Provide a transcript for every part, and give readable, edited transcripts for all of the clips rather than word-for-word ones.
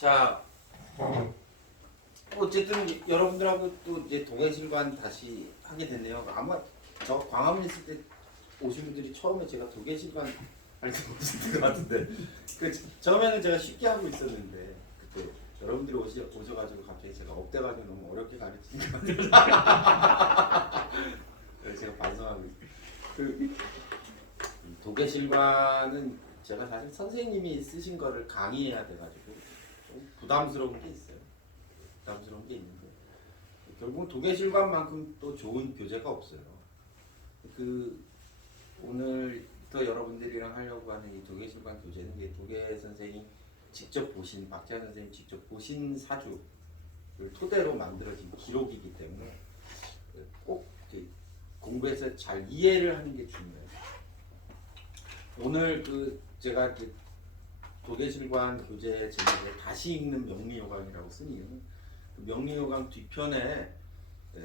자, 어쨌든 여러분들하고 또 이제 도계실관 다시 하게 됐네요. 아마 저 광화문 있을 때 오신 분들이 처음에 제가 도계실관 할 때 오신 것 같은데, 처음에는 제가 쉽게 하고 있었는데 그때 여러분들이 오셔가지고 갑자기 제가 업돼가지고 너무 어렵게 가르치는 것 같아요. 그래서 제가 반성하고 있어요. 도계실관은 제가 사실 선생님이 쓰신 거를 강의해야 돼가지고 좀 부담스러운 게 있어요. 부담스러운 게 있는데 결국은 도계실관만큼 또 좋은 교재가 없어요. 오늘부터 여러분들이랑 하려고 하는 이 도계실관 교재는 도계 선생님 직접 보신, 박재환 선생님 직접 보신 사주를 토대로 만들어진 기록이기 때문에 꼭 공부해서 잘 이해를 하는 게 중요해요. 오늘 제가 도계실관 교재 제목에 다시 읽는 명리요강이라고 쓴 이유는 명리요강 뒤편에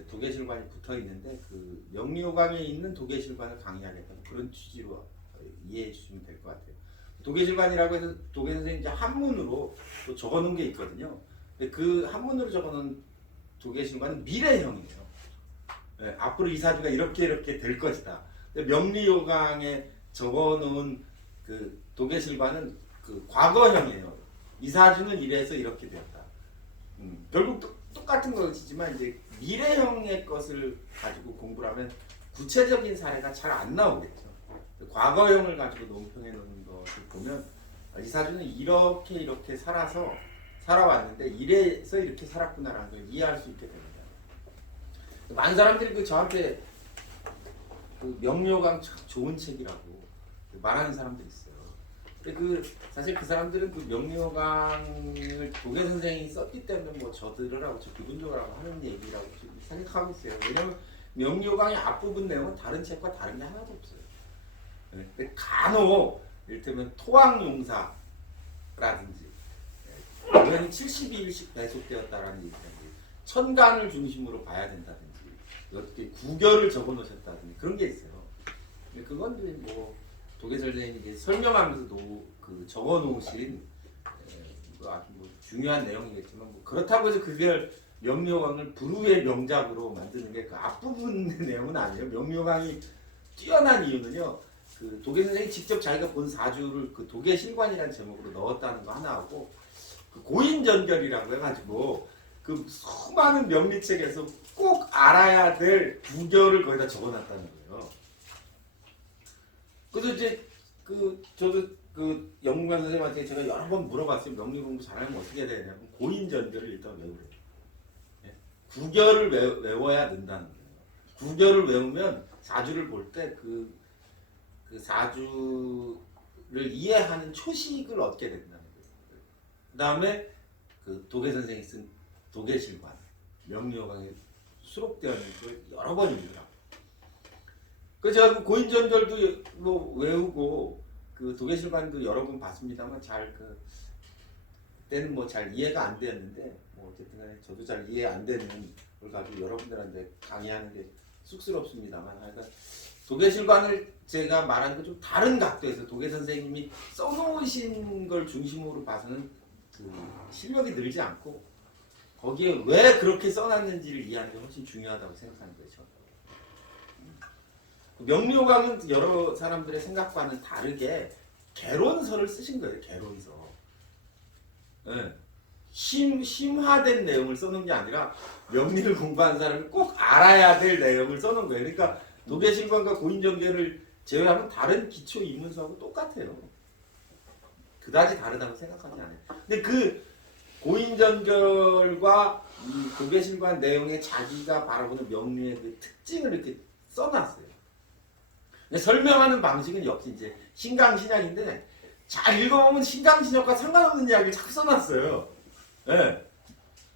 도계실관이 붙어 있는데 그 명리요강에 있는 도계실관을 강의하겠다는 그런 취지로 이해해 주시면 될 것 같아요. 도계실관이라고 해서 도계 선생님 이제 한문으로 또 적어놓은 게 있거든요. 그 한문으로 적어놓은 도계실관은 미래형이에요. 앞으로 이 사주가 이렇게 될 것이다. 명리요강에 적어놓은 그 도계실관은 그 과거형이에요. 이 사주는 이래서 이렇게 되었다. 결국 똑같은 것이지만 이제 미래형의 것을 가지고 공부를 하면 구체적인 사례가 잘 안 나오겠죠. 과거형을 가지고 논평해 놓은 것을 보면 이 사주는 이렇게 살아왔는데 이래서 이렇게 살았구나라는 걸 이해할 수 있게 됩니다. 많은 사람들이 저한테 명료강 참 좋은 책이라고 말하는 사람들이 있어요. 사실 그 사람들은 명리호강을 도계 선생님이 썼기 때문에 뭐 저들으라고 저 그분들하고 하는 얘기라고 생각하고 있어요. 왜냐면 명리호강의 앞부분 내용은 다른 책과 다른 게 하나도 없어요. 근데 간혹 이를테면 토왕용사라든지 우연히 72일씩 배속되었다라는 얘기가 천간을 중심으로 봐야 된다든지 어떻게 구결을 적어놓으셨다든지 그런 게 있어요. 근데 그건 뭐 도계 선생님이 설명하면서도 적어놓으신 아주 뭐 중요한 내용이겠지만 뭐 그렇다고 해서 그걸 명리호강을 불후의 명작으로 만드는 게 그 앞부분 내용은 아니에요. 명리호강이 뛰어난 이유는요. 도계 선생님이 직접 자기가 본 사주를 도계실관이라는 제목으로 넣었다는 거 하나하고 고인전결이라고 해가지고 수많은 명리책에서 꼭 알아야 될 구결을 거기다 적어놨다는 거예요. 그래서 이제 저도 영문관 선생님한테 제가 여러 번 물어봤어요. 명리 공부 잘하면 어떻게 해야 되냐면 고인전결을 일단 외우래요. 구결을 외워야 된다는 거예요. 구결을 외우면 사주를 볼 때 그 사주를 이해하는 초식을 얻게 된다는 거예요. 그 다음에 도계 선생이 쓴 도계실관, 명리호강에 수록되어 있는 걸 여러 번 읽으라고. 그래서 제가 고인전결도 뭐 외우고 도계실관도 여러 번 봤습니다만 그때는 뭐 잘 이해가 안 되었는데 뭐 어쨌든 간에 저도 잘 이해 안 되는 걸 가지고 여러분들한테 강의하는 게 쑥스럽습니다만 하여간 도계실관을 제가 말하는 건 좀 다른 각도에서 도계 선생님이 써놓으신 걸 중심으로 봐서는 실력이 늘지 않고 거기에 왜 그렇게 써놨는지를 이해하는 게 훨씬 중요하다고 생각하는 거죠. 명리호강은 여러 사람들의 생각과는 다르게 개론서를 쓰신 거예요. 개론서. 네. 심화된 내용을 써놓은 게 아니라 명리를 공부하는 사람이 꼭 알아야 될 내용을 써놓은 거예요. 그러니까 도계실관과 고인전결을 제외하면 다른 기초 입문서하고 똑같아요. 그다지 다르다고 생각하지 않아요. 근데 고인전결과 이 도계실관 내용에 자기가 바라보는 명리의 특징을 이렇게 써놨어요. 설명하는 방식은 역시 이제 신강신약인데 잘 읽어보면 신강신약과 상관없는 이야기를 자꾸 써놨어요. 네.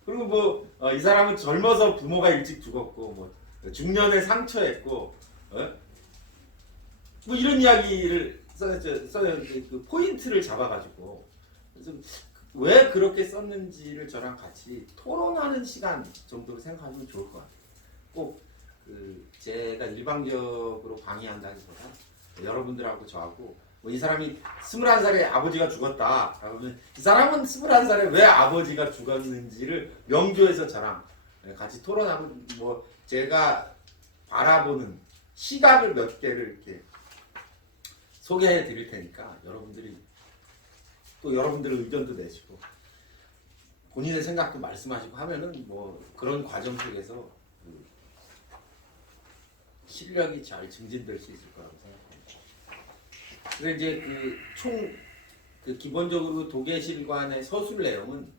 그리고 뭐 이 사람은 젊어서 부모가 일찍 죽었고 뭐 중년에 상처했고 뭐 이런 이야기를 써놨죠. 포인트를 잡아가지고 그래서 왜 그렇게 썼는지를 저랑 같이 토론하는 시간 정도로 생각하시면 좋을 것 같아요. 꼭 제가 일방적으로 강의한다기보다 여러분들하고 저하고 뭐 이 사람이 21살에 아버지가 죽었다. 그러면 이 사람은 21살에 왜 아버지가 죽었는지를 명조에서 저랑 같이 토론하고 뭐 제가 바라보는 시각을 몇 개를 이렇게 소개해 드릴 테니까 여러분들이 또 여러분들의 의견도 내시고 본인의 생각도 말씀하시고 하면은 뭐 그런 과정 속에서 그 실력이 잘 증진될 수 있을 거라고 생각합니다. 그래서 이제 그 기본적으로 도계실관의 서술 내용은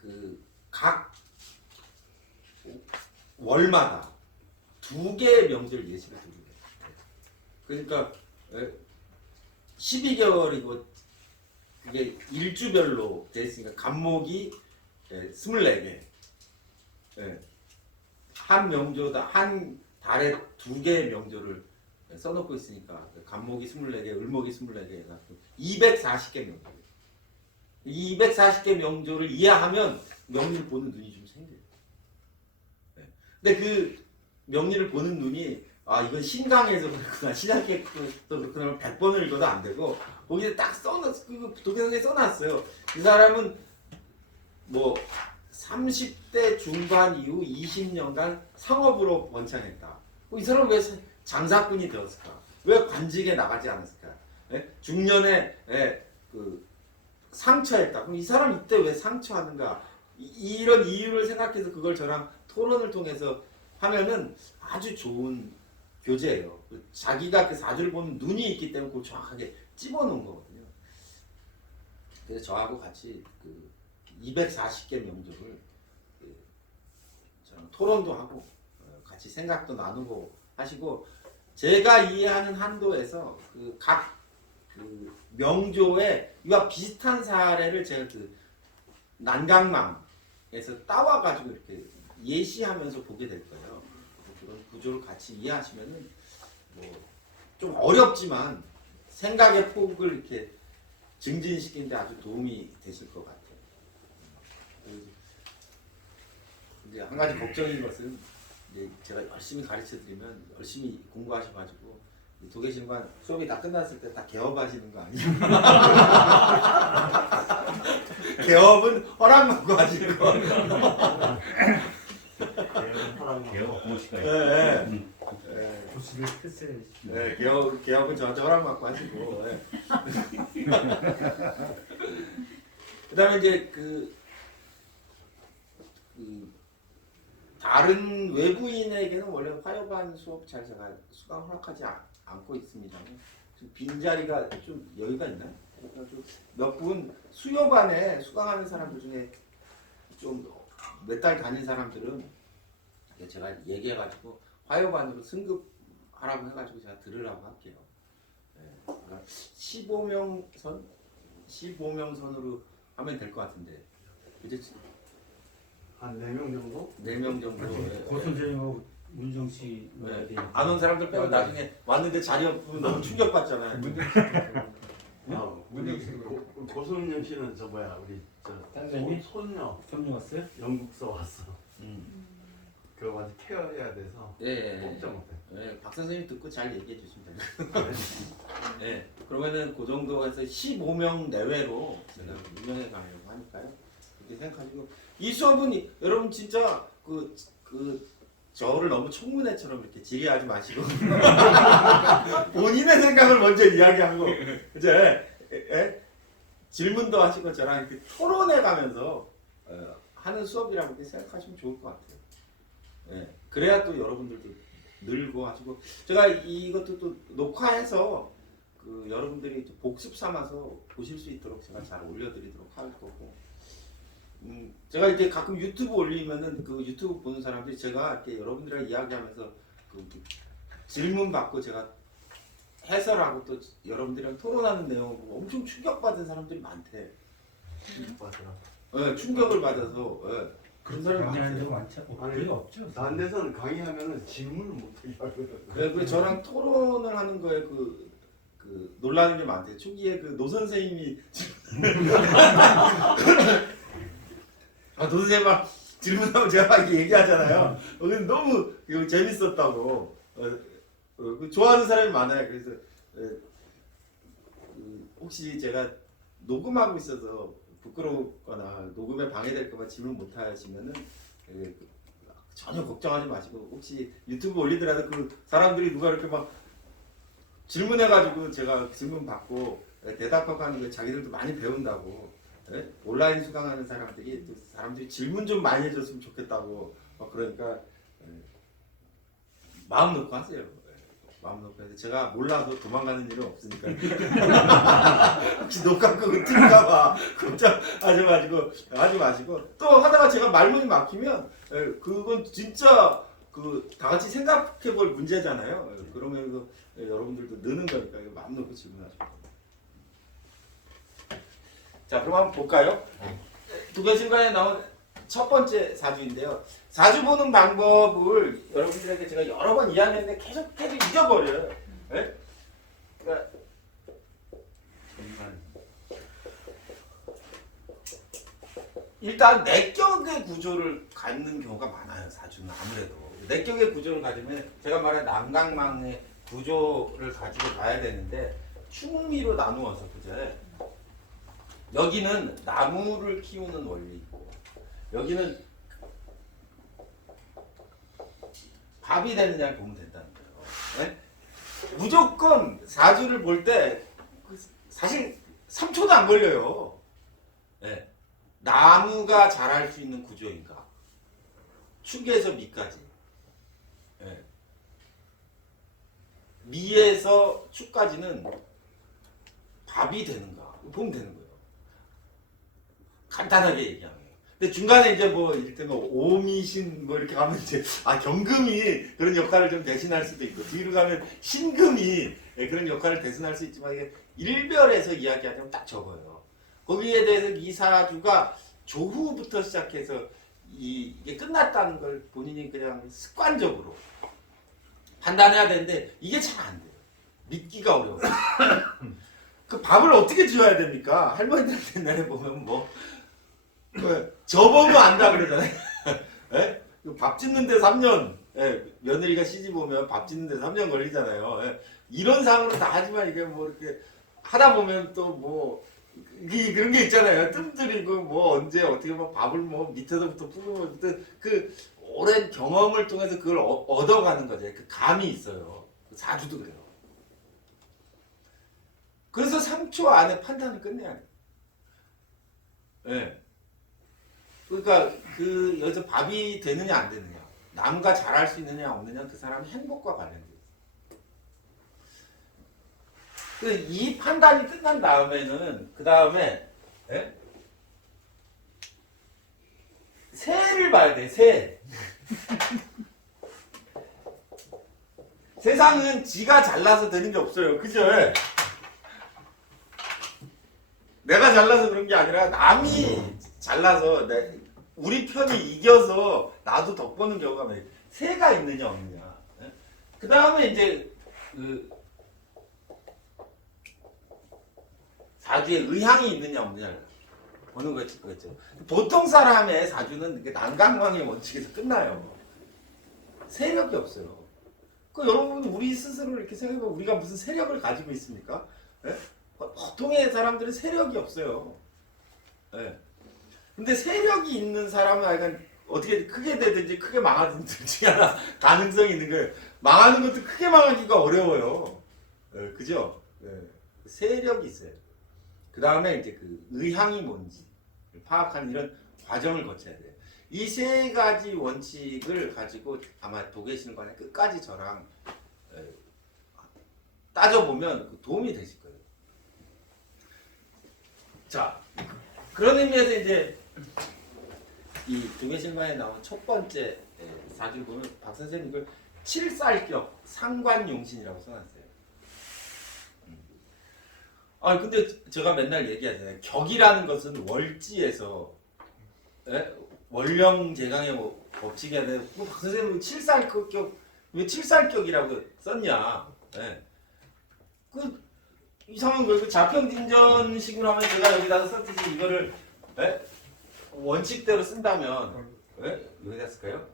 그 각 월마다 2개의 명절 예식을 드립니다. 그러니까 12개월이고 그게 일주별로 돼 있으니까 간목이 24개. 한 명조다 한 달에 2개의 명조를 써놓고 있으니까 간목이 24개, 을목이 24개 해서 240개 명조. 이 240개 명조를 이해하면 명리를 보는 눈이 좀 생겨요. 근데 그 명리를 보는 눈이 이건 신강에서 그렇구나, 신약에서 그렇구나 100번을 읽어도 안 되고 거기에 딱 써놨어. 그 도계선에 써놨어요. 이 사람은 뭐 30대 중반 이후 20년간 상업으로 번창했다. 이 사람은 왜 장사꾼이 되었을까? 왜 관직에 나가지 않았을까? 중년에 그 상처했다. 그럼 이 사람 이때 왜 상처하는가? 이런 이유를 생각해서 그걸 저랑 토론을 통해서 하면은 아주 좋은 교재예요. 자기가 그 사주를 보는 눈이 있기 때문에 그걸 정확하게 집어넣은 거거든요. 그래서 저하고 같이 그 240개 명조를 저는 토론도 하고 같이 생각도 나누고 하시고 제가 이해하는 한도에서 그 각 그 명조에 이와 비슷한 사례를 제가 그 난강망에서 따와가지고 이렇게 예시하면서 보게 될 거예요. 그런 구조를 같이 이해하시면은 뭐 좀 어렵지만 생각의 폭을 이렇게 증진시키는데 아주 도움이 되실 것 같아요. 이제 한 가지 걱정인 것은 이제 제가 열심히 가르쳐 드리면 열심히 공부하셔가지고 도계신관 수업이 다 끝났을 때 다 개업하시는 거 아니에요? 개업은 허락받고 하시는 거. 개업 고시가요. 네. 고시를 했어야지. 네, 개업은 저한테 허락받고 하시고. 그다음에 이제 그 다른 외부인에게는 원래 화요반 수업 잘 제가 수강 허락하지 않고 있습니다. 빈자리가 좀 여유가 있나요? 몇 분 수요반에 수강하는 사람들 중에 좀 몇 달 다닌 사람들은 제가 얘기해가지고 화요반으로 승급하라고 해가지고 제가 들으라고 할게요. 그러니까 15명선으로 하면 될 것 같은데. 이제 한 4명 정도? 4명 정도. 고 선생님하고 문정 씨 안 온 사람들 빼고 나중에 왔는데 자리 없으면 너무 충격받잖아요. 고선영 씨는 저 뭐야 우리 저 선생님? 손녀 손님 왔어요? 영국서 왔어. 그거 아직 케어해야 돼서 꼼짝 못해. 네, 박 선생님 듣고 잘 얘기해 주시면 돼요. 네, 그러면은 그 정도에서 15명 내외로 제가 운영해 가려고 하니까요. 그렇게 생각하시고 이 수업은 여러분 진짜 저를 너무 청문회처럼 이렇게 질의하지 마시고 본인의 생각을 먼저 이야기하고 이제 질문도 하시고 저랑 이렇게 토론해 가면서 하는 수업이라고 이렇게 생각하시면 좋을 것 같아요. 그래야 또 여러분들도 늘고 하시고 제가 이것도 또 녹화해서 그 여러분들이 복습 삼아서 보실 수 있도록 제가 잘 올려드리도록 할 거고 제가 이제 가끔 유튜브 올리면은 그 유튜브 보는 사람들이 제가 이렇게 여러분들이랑 이야기하면서 그 질문 받고 제가 해설하고 또 여러분들이랑 토론하는 내용을 보고 엄청 충격받은 사람들이 많대. 충격을 받아서 그런 사람이 강의하는 많대요. 데가 많죠? 없죠. 다른 데서는 강의하면은 질문을 못하게 하거든. 그래서 저랑 토론을 하는 거에 그 놀라는 게 많대요. 초기에 그 노 선생님이 노 선생님 막 질문하면 제가 막 이렇게 얘기하잖아요. 근데 너무 이거 재밌었다고 좋아하는 사람이 많아요. 그래서 혹시 제가 녹음하고 있어서 부끄럽거나 녹음에 방해될까봐 질문 못 하시면은 예, 전혀 걱정하지 마시고 혹시 유튜브 올리더라도 그 사람들이 누가 이렇게 막 질문해가지고 제가 질문 받고 대답하고 하는 게 자기들도 많이 배운다고 예? 온라인 수강하는 사람들이 또 사람들이 질문 좀 많이 해줬으면 좋겠다고 그러니까 예, 마음 놓고 하세요. 예, 마음 놓고 해서 제가 몰라서 도망가는 일은 없으니까 혹시 녹화 끄고 튈까봐 걱정하지 마시고 또 하다가 제가 말문이 막히면 예, 그건 진짜 그 다 같이 생각해볼 문제잖아요. 예, 그러면 예, 여러분들도 느는 거니까 이거 마음 놓고 질문하시고. 자, 그럼 한번 볼까요? 도계신관에 나온 첫 번째 사주인데요. 사주 보는 방법을 여러분들에게 제가 여러 번 이야기했는데 계속 잊어버려요. 예? 그러니까 일단 내격의 구조를 갖는 경우가 많아요. 사주는 아무래도 내격의 구조를 가지면 제가 말한 남강망의 구조를 가지고 봐야 되는데 충미로 나누어서 그죠? 여기는 나무를 키우는 원리고 여기는 밥이 되느냐 보면 된다는 거예요. 네? 무조건 사주를 볼 때 사실 3초도 안 걸려요. 네. 나무가 자랄 수 있는 구조인가 축에서 미까지 네. 미에서 축까지는 밥이 되는가 보면 되는 거예요. 간단하게 얘기하면. 근데 중간에 이제 뭐 이를테면 오미신 뭐 이렇게 가면 이제 경금이 그런 역할을 좀 대신할 수도 있고 뒤로 가면 신금이 그런 역할을 대신할 수 있지만 이게 일별에서 이야기하자면 딱 적어요. 거기에 대해서 이 사주가 조후부터 시작해서 이게 끝났다는 걸 본인이 그냥 습관적으로 판단해야 되는데 이게 잘 안 돼요. 믿기가 어려워요. 그 밥을 어떻게 지어야 됩니까? 할머니들 옛날에 보면 뭐 저보면 안다 그러잖아요. 예? 밥 짓는데 3년 예, 며느리가 시집 오면 밥 짓는데 3년 걸리잖아요. 예? 이런 상으로 다 하지만 이게 뭐 이렇게 하다 보면 또 뭐 그런 게 있잖아요. 뜸들이고 뭐 언제 어떻게 뭐 밥을 뭐 밑에서부터 푸고 그 오랜 경험을 통해서 그걸 얻어가는 거죠. 그 감이 있어요. 사주도 그래요. 그래서 3초 안에 판단을 끝내야 돼요. 예. 그러니까 그 여기서 밥이 되느냐 안 되느냐, 나무가 자랄 수 있느냐 없느냐 그 사람의 행복과 관련돼 있어요. 이 판단이 끝난 다음에는 그 다음에 예? 새를 봐야 돼. 새. 세상은 지가 잘나서 되는 게 없어요. 그죠? 내가 잘나서 그런 게 아니라 남이 잘나서 우리 편이 이겨서 나도 덕보는 경우가 많아요. 새가 있느냐 없느냐. 그 다음에 이제 그 사주에 의향이 있느냐 없느냐 보는 거죠. 보통 사람의 사주는 난강망의 원칙에서 끝나요. 세력이 없어요. 그 여러분 우리 스스로 이렇게 생각해보면 우리가 무슨 세력을 가지고 있습니까? 네? 보통의 사람들은 세력이 없어요. 네. 근데 세력이 있는 사람은 약간 어떻게 크게 되든지 크게 망하든지 하나 가능성이 있는 거예요. 망하는 것도 크게 망하기가 어려워요. 네, 그죠? 네. 세력이 있어요. 그 다음에 이제 그 의향이 뭔지 파악하는 이런 과정을 거쳐야 돼요. 이 세 가지 원칙을 가지고 아마 도계신관에 끝까지 저랑 따져보면 도움이 되실 거예요. 자, 그런 의미에서 이제 이 도계신관에 나온 첫 번째 사주를 보면 박 선생님 이걸 칠살격 상관용신이라고 써놨어요. 아 근데 제가 맨날 얘기하잖아요. 격이라는 것은 월지에서 월령제강의 법칙이 아니라 박 선생님 칠살격 왜 칠살격이라고 썼냐? 그 이상한 거예요. 그 자평진전식으로 하면 제가 여기다가 썼듯이 이거를 원칙대로 쓴다면 여기다 쓸까요?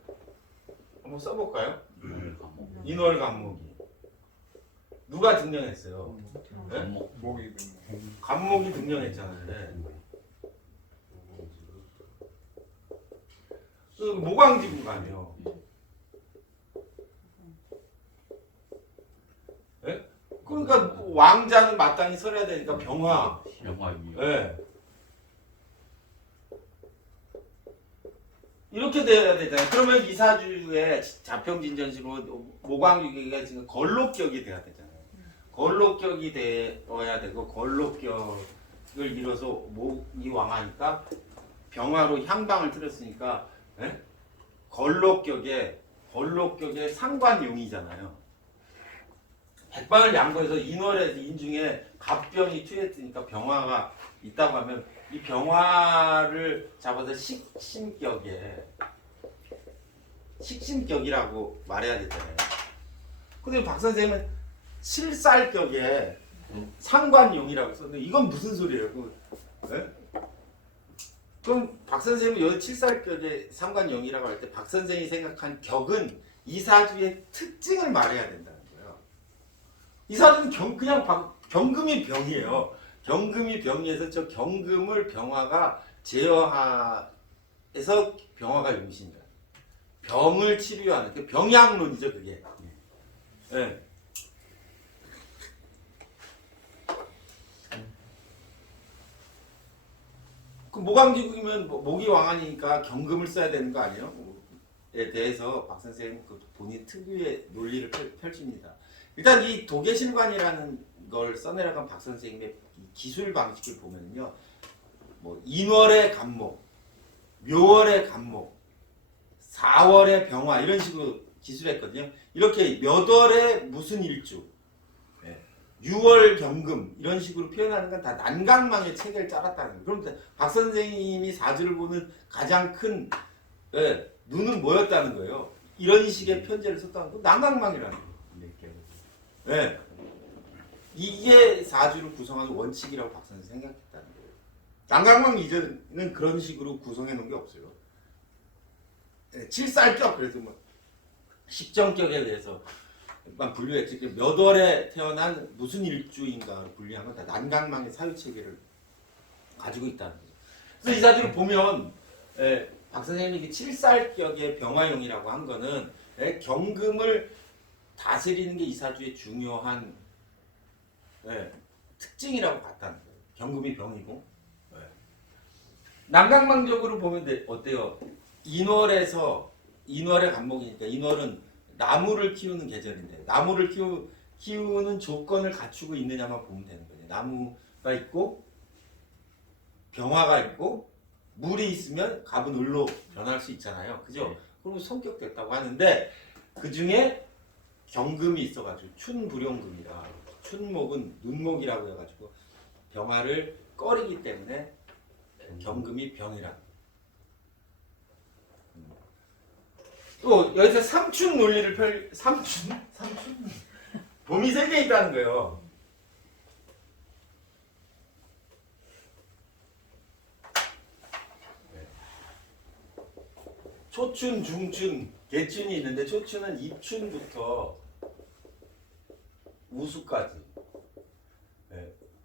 한번 써볼까요? 인월간목이 누가 등령했어요? 네? 목이 간목이 등령했잖아요. 네. 그 모광지구가 아니에요. 네? 그러니까 왕자는 마땅히 서려야 되니까 병화. 영화이요. 네. 이렇게 돼야 되잖아요. 그러면 이사주의 자평진전식으로 모광유기가 지금 걸록격이 돼야 되잖아요. 걸록격이 되어야 되고 걸록격을 이뤄서 목이 왕하니까 병화로 향방을 틀었으니까 예? 걸록격에 상관용이잖아요. 백방을 양보해서 인월에서 인중에 갑병이 투했으니까 병화가 있다고 하면 이 병화를 잡아서 식신격이라고 말해야 되잖아요. 근데 박 선생님은 칠살격에 상관용이라고 썼는데 이건 무슨 소리예요? 네? 그럼 박 선생님은 여기 칠살격에 상관용이라고 할 때 박 선생이 생각한 격은 이사주의 특징을 말해야 된다는 거예요. 이사주는 그냥 경금이 병이에요. 경금이 병이어서 저 경금을 병화가 제어해서 병화가 용신이다. 병을 치료하는 그 병약론이죠 그게. 네. 그 모광지구이면 목이 왕하니까 경금을 써야 되는 거 아니에요? 에 대해서 박 선생님 그 본인 특유의 논리를 펼칩니다. 일단 이 도계신관이라는 걸 써내려간 박 선생님의 기술 방식을 보면요, 뭐 인월의 간목, 묘월의 간목, 4월의 병화 이런 식으로 기술했거든요. 이렇게 몇 월에 무슨 일주, 6월 경금 이런 식으로 표현하는 건 다 난강망의 체계를 짜놨다는 거예요. 그럼 박 선생님이 사주를 보는 가장 큰 눈은 뭐였다는 거예요? 이런 식의 편제를 썼다는 거 난강망이라는 거예요. 네. 이게 사주를 구성하는 원칙이라고 박 선생님이 생각했다는 거예요. 난강망 이전에는 그런 식으로 구성해 놓은 게 없어요. 칠살격 그래서 뭐 십정격에 대해서 만 분류했지. 몇 월에 태어난 무슨 일주인가를 분류한 건 다 난강망의 사유 체계를 가지고 있다는 거죠. 그래서 이 사주를 보면 박 선생님이 칠살격의 병화용이라고 한 거는 경금을 다스리는 게 이 사주의 중요한 특징이라고 봤다는 거예요. 경금이 병이고. 난강망적으로 보면 어때요? 인월의 간목이니까 인월은 나무를 키우는 계절인데 나무를 키우는 조건을 갖추고 있느냐만 보면 되는 거예요. 나무가 있고 병화가 있고 물이 있으면 갑은 을로 변할 수 있잖아요. 그죠? 그럼 성격 됐다고 하는데 그 중에 경금이 있어가지고 춘불용금이라 춘목은 눈목이라고 해가지고 병화를 꺼리기 때문에 경금이 병이라. 또 여기서 삼춘 논리를 삼춘 봄이 세 개 있다는 거예요. 초춘, 중춘, 개춘이 있는데 초춘은 입춘부터 우수까지,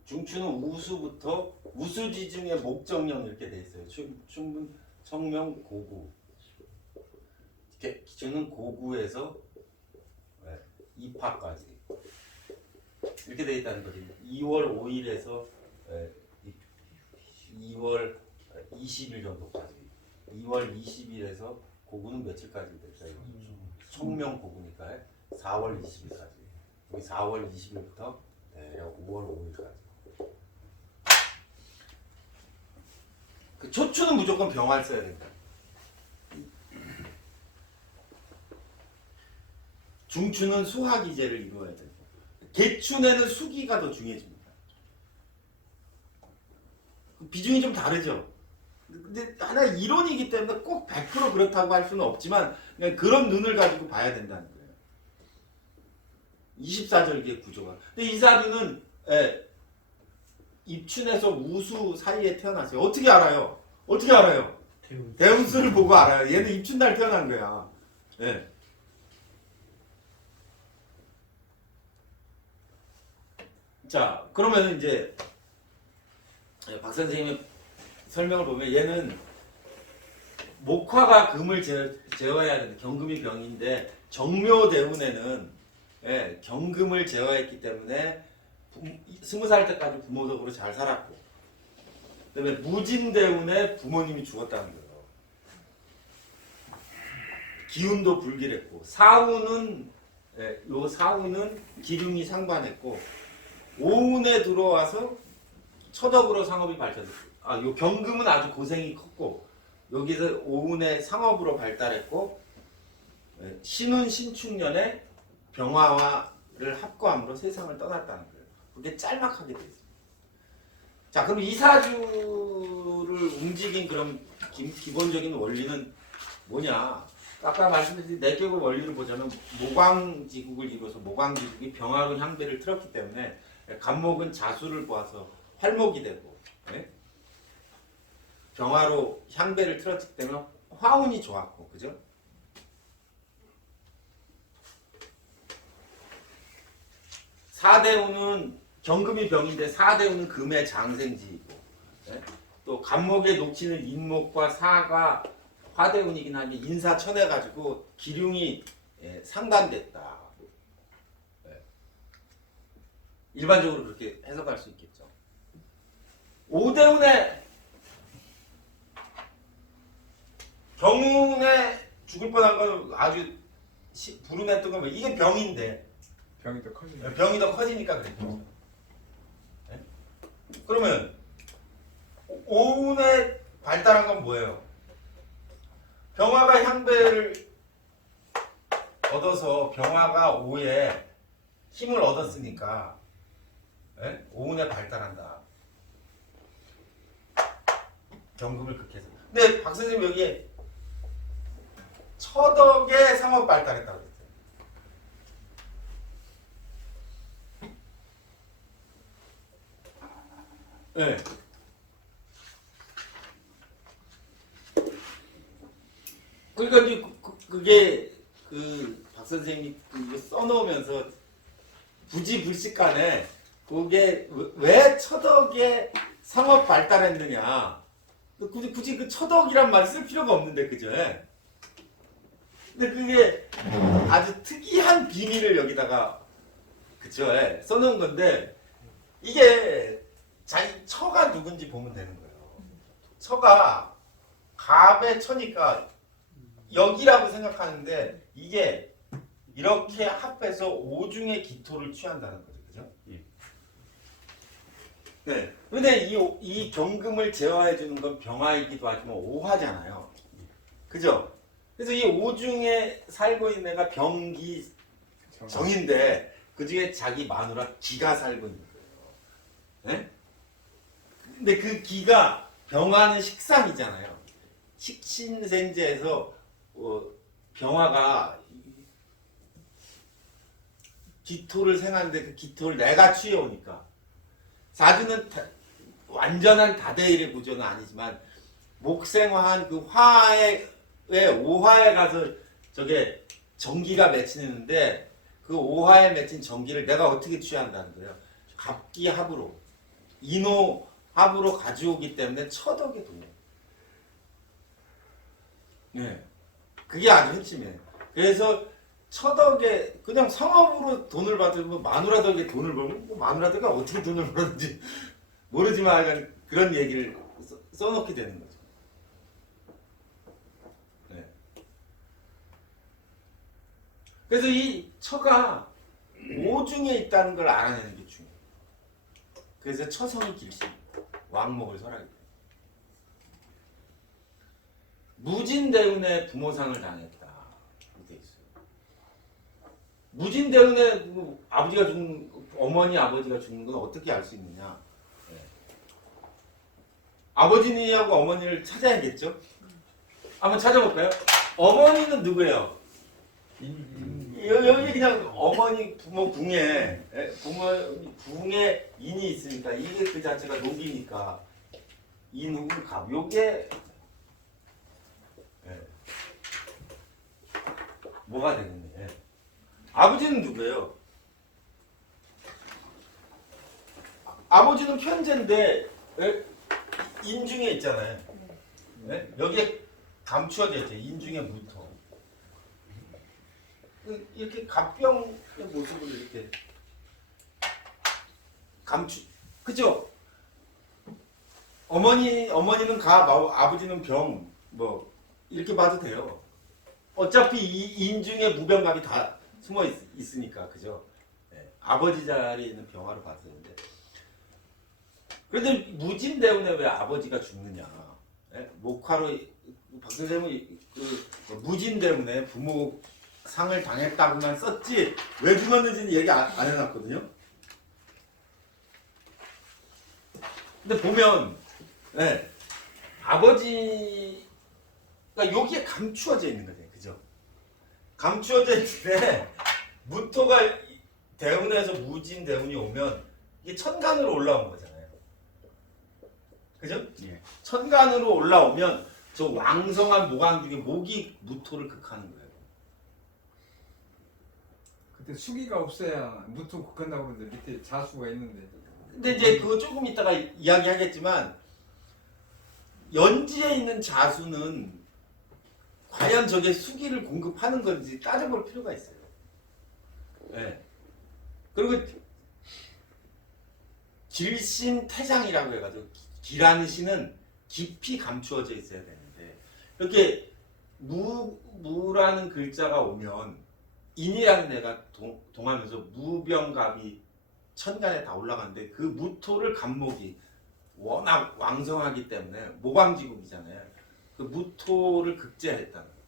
중춘은 우수부터 우수지중의 목정령 이렇게 돼 있어요. 충분, 청명, 고구. 기준은 고구에서 입하까지 이렇게 되어 있다는 거죠. 2월 5일에서 2월 20일 정도까지. 2월 20일에서 고구는 며칠까지 될까요? 청명 고구니까 4월 20일까지. 여기 4월 20일부터 5월 5일까지. 그 초추는 무조건 병화를 써야 된다. 중추는 수화기제를 이루어야 되고 개춘에는 수기가 더 중요해집니다. 비중이 좀 다르죠. 근데 하나 이론이기 때문에 꼭 100% 그렇다고 할 수는 없지만 그냥 그런 눈을 가지고 봐야 된다는 거예요. 24절기의 구조가. 근데 이 사주는 입춘에서 우수 사이에 태어났어요. 어떻게 알아요? 어떻게 알아요? 대운수를 보고 알아요. 얘는 입춘날 태어난 거야. 자, 그러면 이제 박 선생님의 설명을 보면 얘는 목화가 금을 제어해야 되는데 경금이 병인데 정묘대운에는 경금을 제어했기 때문에 20살 때까지 부모 덕으로 잘 살았고 그다음에 무진대운에 부모님이 죽었다는 거예요. 기운도 불길했고 사운은 요 사운은 기륭이 상반했고 오운에 들어와서 처덕으로 상업이 발전했고 요 경금은 아주 고생이 컸고 여기서 오운의 상업으로 발달했고 신운 신축년에 병화와를 합거함으로 세상을 떠났다는 거예요. 그게 짤막하게 돼 있습니다. 자, 그럼 이 사주를 움직인 그런 기본적인 원리는 뭐냐? 아까 말씀드린 내격의 원리를 보자면 모광지국을 이루어서 모광지국이 병화로 향배를 틀었기 때문에 간목은 자수를 보아서 활목이 되고 병화로 향배를 틀었기 때문에 화운이 좋았고 그죠? 사대운은 경금이 병인데 사대운은 금의 장생지이고 또 간목에 녹치는 인목과 사가 화대운이긴 한데 인사천해 가지고 기륭이 상반됐다. 일반적으로 그렇게 해석할 수 있겠죠. 오대운에 경운에 죽을 뻔한 건 아주 불운했던 건 이게 병인데 병이 더 커지네. 병이 더 커지니까 그랬죠. 그러면 오운에 발달한 건 뭐예요? 병화가 향배를 얻어서 병화가 오에 힘을 얻었으니까 오운에 발달한다. 경금을 극해서. 근데 박 선생님 여기에 처덕의 상업 발달했다고 했어요. 네. 그러니까 이제 그게 그 박 선생님이 이거 써놓으면서 부지불식간에 그게 왜 처덕의 상업 발달했느냐. 굳이 그 처덕이란 말 쓸 필요가 없는데 그죠? 근데 그게 아주 특이한 비밀을 여기다가 그죠? 써놓은 건데 이게 자기 처가 누군지 보면 되는 거예요. 처가 갑의 처니까 여기라고 생각하는데 이게 이렇게 합해서 오중의 기토를 취한다는 거죠. 그죠? 네. 근데 이 경금을 제어해 주는 건 병화이기도 하지만 오화잖아요. 그죠? 그래서 이 오중에 살고 있는 애가 병기 정인데 그 중에 자기 마누라 기가 살고 있는 거예요. 네? 근데 그 기가 병화는 식상이잖아요. 식신생제에서 병화가 기토를 생하는데 그 기토를 내가 취해오니까 사주는 완전한 다대일의 구조는 아니지만 목생화한 그 화에 오화에 가서 저게 전기가 맺히는데 그 오화에 맺힌 전기를 내가 어떻게 취한다는 거예요. 갑기합으로 인호합으로 가져오기 때문에 처덕의 돈이에요. 네. 그게 아주 핵심이에요. 그래서 처덕에 그냥 성업으로 돈을 받으면 마누라 덕에 돈을 벌면 뭐 마누라 덕에 어떻게 돈을 벌었는지 모르지만 약간 그런 얘기를 써놓게 되는 거죠. 네. 그래서 이 처가 오중에 있다는 걸 알아내는 게 중요해요. 그래서 처성이 길십니다. 왕목을 설하기 때문에. 무진대운에 부모상을 당했다. 이렇게 있어요. 무진대운에 아버지가 죽는 어머니 아버지가 죽는 건 어떻게 알 수 있느냐? 네. 아버지하고 어머니를 찾아야겠죠? 한번 찾아볼까요? 어머니는 누구예요? 여기 그냥 어머니 부모 궁에 부모 궁에 인이 있으니까 이게 그 자체가 녹이니까 인후군 갑 요게 뭐가 되겠네. 아버지는 누구예요? 아버지는 편제인데 인중에 있잖아요. 네? 여기에 감추어져 있죠. 인중에 무토. 이렇게 갑병의 모습을 이렇게 그죠? 어머니는 갑, 아버지는 병, 뭐 이렇게 봐도 돼요. 어차피 이 인중에 무병갑이 다 숨어 있으니까, 그죠? 네. 아버지 자리에 있는 병화로 봐도 되는데. 그런데 무진 때문에 왜 아버지가 죽느냐? 네? 목화로 박 선생님은 그 무진 때문에 부모 상을 당했다고만 썼지 왜 죽었는지는 얘기 안 해놨거든요. 근데 보면 네, 아버지가 여기에 감추어져 있는 거죠, 그죠? 감추어져 있는데 무토가 대운에서 무진 대운이 오면 이게 천간으로 올라온 거잖아요, 그죠? 예. 천간으로 올라오면 저 왕성한 모강 중에 목이 무토를 극하는 거예요. 그때 수기가 없어야 무토 극한다고 그러는데 밑에 자수가 있는데. 근데 이제 그거 조금 이따가 이야기하겠지만 연지에 있는 자수는 과연 저게 수기를 공급하는 건지 따져볼 필요가 있어요. 네. 그리고 길신태장이라고 해가지고 기라는 신은 깊이 감추어져 있어야 되는데 이렇게 무라는 글자가 오면 인이라는 애가 동하면서 무병갑이 천간에 다 올라가는데 그 무토를 간목이 워낙 왕성하기 때문에 모광지국이잖아요. 그 무토를 극제했다는 거예요.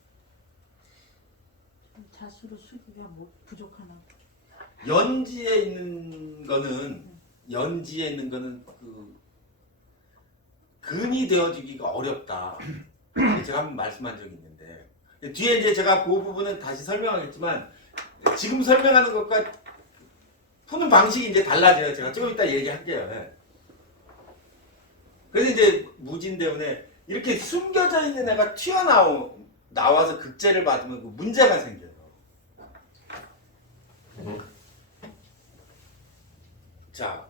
자수로 수기가 뭐 부족하나? 연지에 있는 거는 그 근이 되어지기가 어렵다. 제가 한번 말씀한 적이 있는데 뒤에 이제 제가 그 부분은 다시 설명하겠지만 지금 설명하는 것과 푸는 방식이 이제 달라져요. 제가 조금 이따 얘기할게요. 네. 그래서 이제 무진대운에 이렇게 숨겨져 있는 애가 나와서 극제를 받으면 그 문제가 생겨요. 자,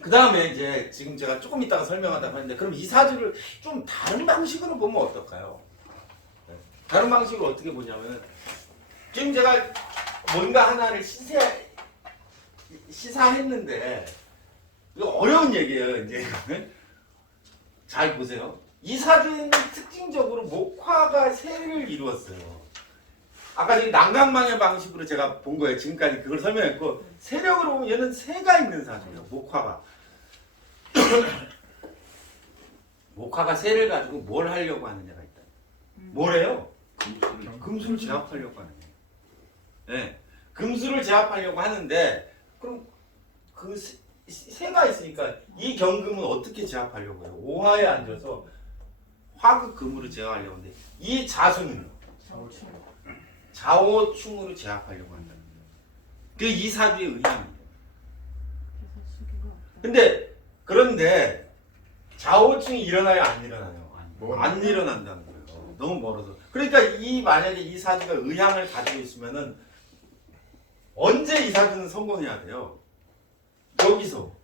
그 다음에 이제 지금 제가 조금 이따가 설명하다고 했는데 그럼 이 사주를 좀 다른 방식으로 보면 어떨까요? 네. 다른 방식으로 어떻게 보냐면 지금 제가 뭔가 하나를 시사했는데 이거 어려운 얘기예요. 이제 잘 보세요. 이 사주에는 특징적으로 목화가 세를 이루었어요. 아까 저기 난강망의 방식으로 제가 본 거예요. 지금까지 그걸 설명했고 세력으로 보면 얘는 세가 있는 사주예요. 목화가. 목화가 세를 가지고 뭘 하려고 하는 애가 있다. 뭐래요? 금수를 제압하려고 하는 애. 네. 금수를 제압하려고 하는데 그럼 그 세가 있으니까 이 경금은 어떻게 제압하려고 해요? 오화에 앉아서 화극금으로 제압하려고 하는데 이 자수는 좌오충으로 제압하려고 한다는 거예요. 그게 이 사주의 의향이에요. 그런데 좌오충이 일어나요, 안 일어나요? 안 일어난다는 거예요. 너무 멀어서. 그러니까 만약에 이 사주가 의향을 가지고 있으면은 언제 이 사주는 성공해야 돼요? 여기서.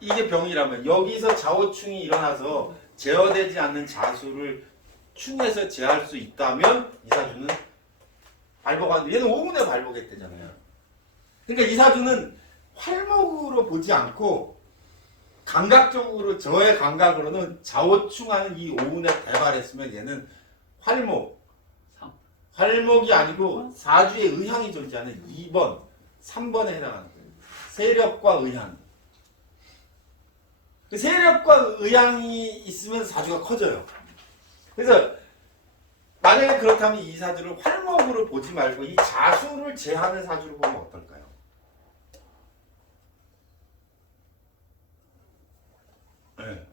이게 병이라면 여기서 좌오충이 일어나서 제어되지 않는 자수를 충에서 제할 수 있다면 이 사주는 발복하는데 얘는 오문에 발복했대잖아요. 그러니까 이 사주는 활목으로 보지 않고 감각적으로 저의 감각으로는 좌오충하는 이 오문에 발발했으면 얘는 활목이 아니고 사주의 의향이 존재하는 2번, 3번에 해당하는 거예요. 세력과 의향. 그 세력과 의향이 있으면 사주가 커져요. 그래서 만약에 그렇다면 이 사주를 활목으로 보지 말고 이 자수를 제하는 사주로 보면 어떨까요? 네.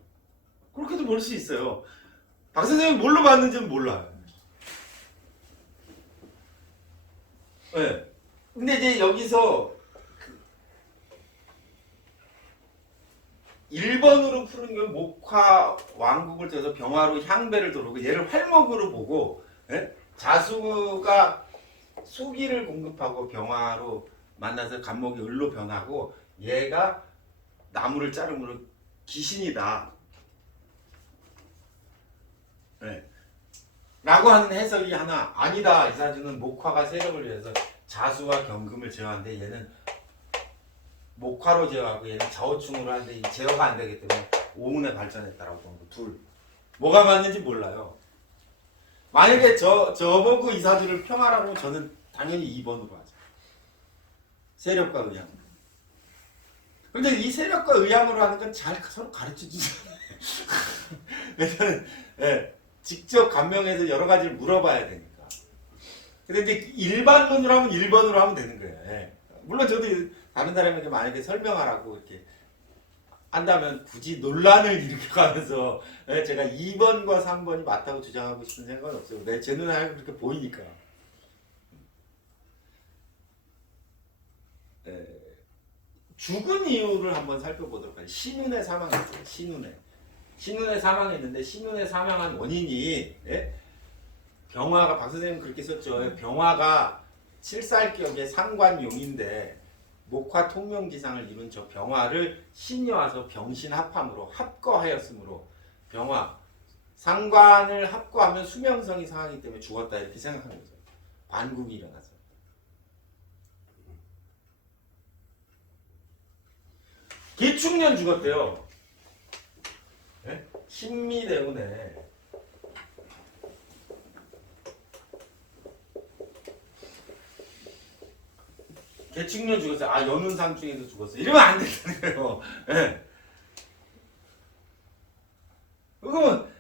그렇게도 볼 수 있어요. 박 선생님이 뭘로 봤는지는 몰라요. 네. 근데 이제 여기서 1번으로 푸는 건 목화 왕국을 떼서 병화로 향배를 들어오고 얘를 활목으로 보고 예? 자수가 수기를 공급하고 병화로 만나서 간목이 을로 변하고 얘가 나무를 자르므로 귀신이다. 네. 라고 하는 해석이 하나. 아니다. 이사주는 목화가 세력을 위해서 자수와 경금을 제어하는데 얘는 목화로 제어하고 얘는 자오충으로 하는데 이 제어가 안 되기 때문에 오운에 발전했다라고 보는 거. 둘. 뭐가 맞는지 몰라요. 만약에 저보고 이사주를 평하라고 하면 저는 당연히 2번으로 하죠. 세력과 의향. 근데 이 세력과 의향으로 하는 건 잘 서로 가르쳐 주잖아요. 왜냐면 직접 감명해서 여러 가지를 물어봐야 되니까. 근데 이제 일반론으로 하면 1번으로 하면 되는 거예요. 물론 저도 다른 사람에게 만약에 설명하라고 이렇게 한다면 굳이 논란을 일으켜가면서 제가 2번과 3번이 맞다고 주장하고 싶은 생각은 없어요. 제 눈에 그렇게 보이니까. 죽은 이유를 한번 살펴보도록 하죠. 신운에 사망했어요. 신운에 사망했는데 신운에 사망한 원인이 병화가 박 선생님 그렇게 썼죠. 병화가 칠살격의 상관용인데 목화 통명지상을 이룬 저 병화를 신이 와서 병신합함으로 합거하였으므로 병화 상관을 합거하면 수명성이 상하기 때문에 죽었다 이렇게 생각하는 거죠. 반국이 일어났어요. 기축년 죽었대요. 신미대운에 개축년 죽었어요. 아 연운상충에서 죽었어요. 이러면 안 된다는 거예요. 그러면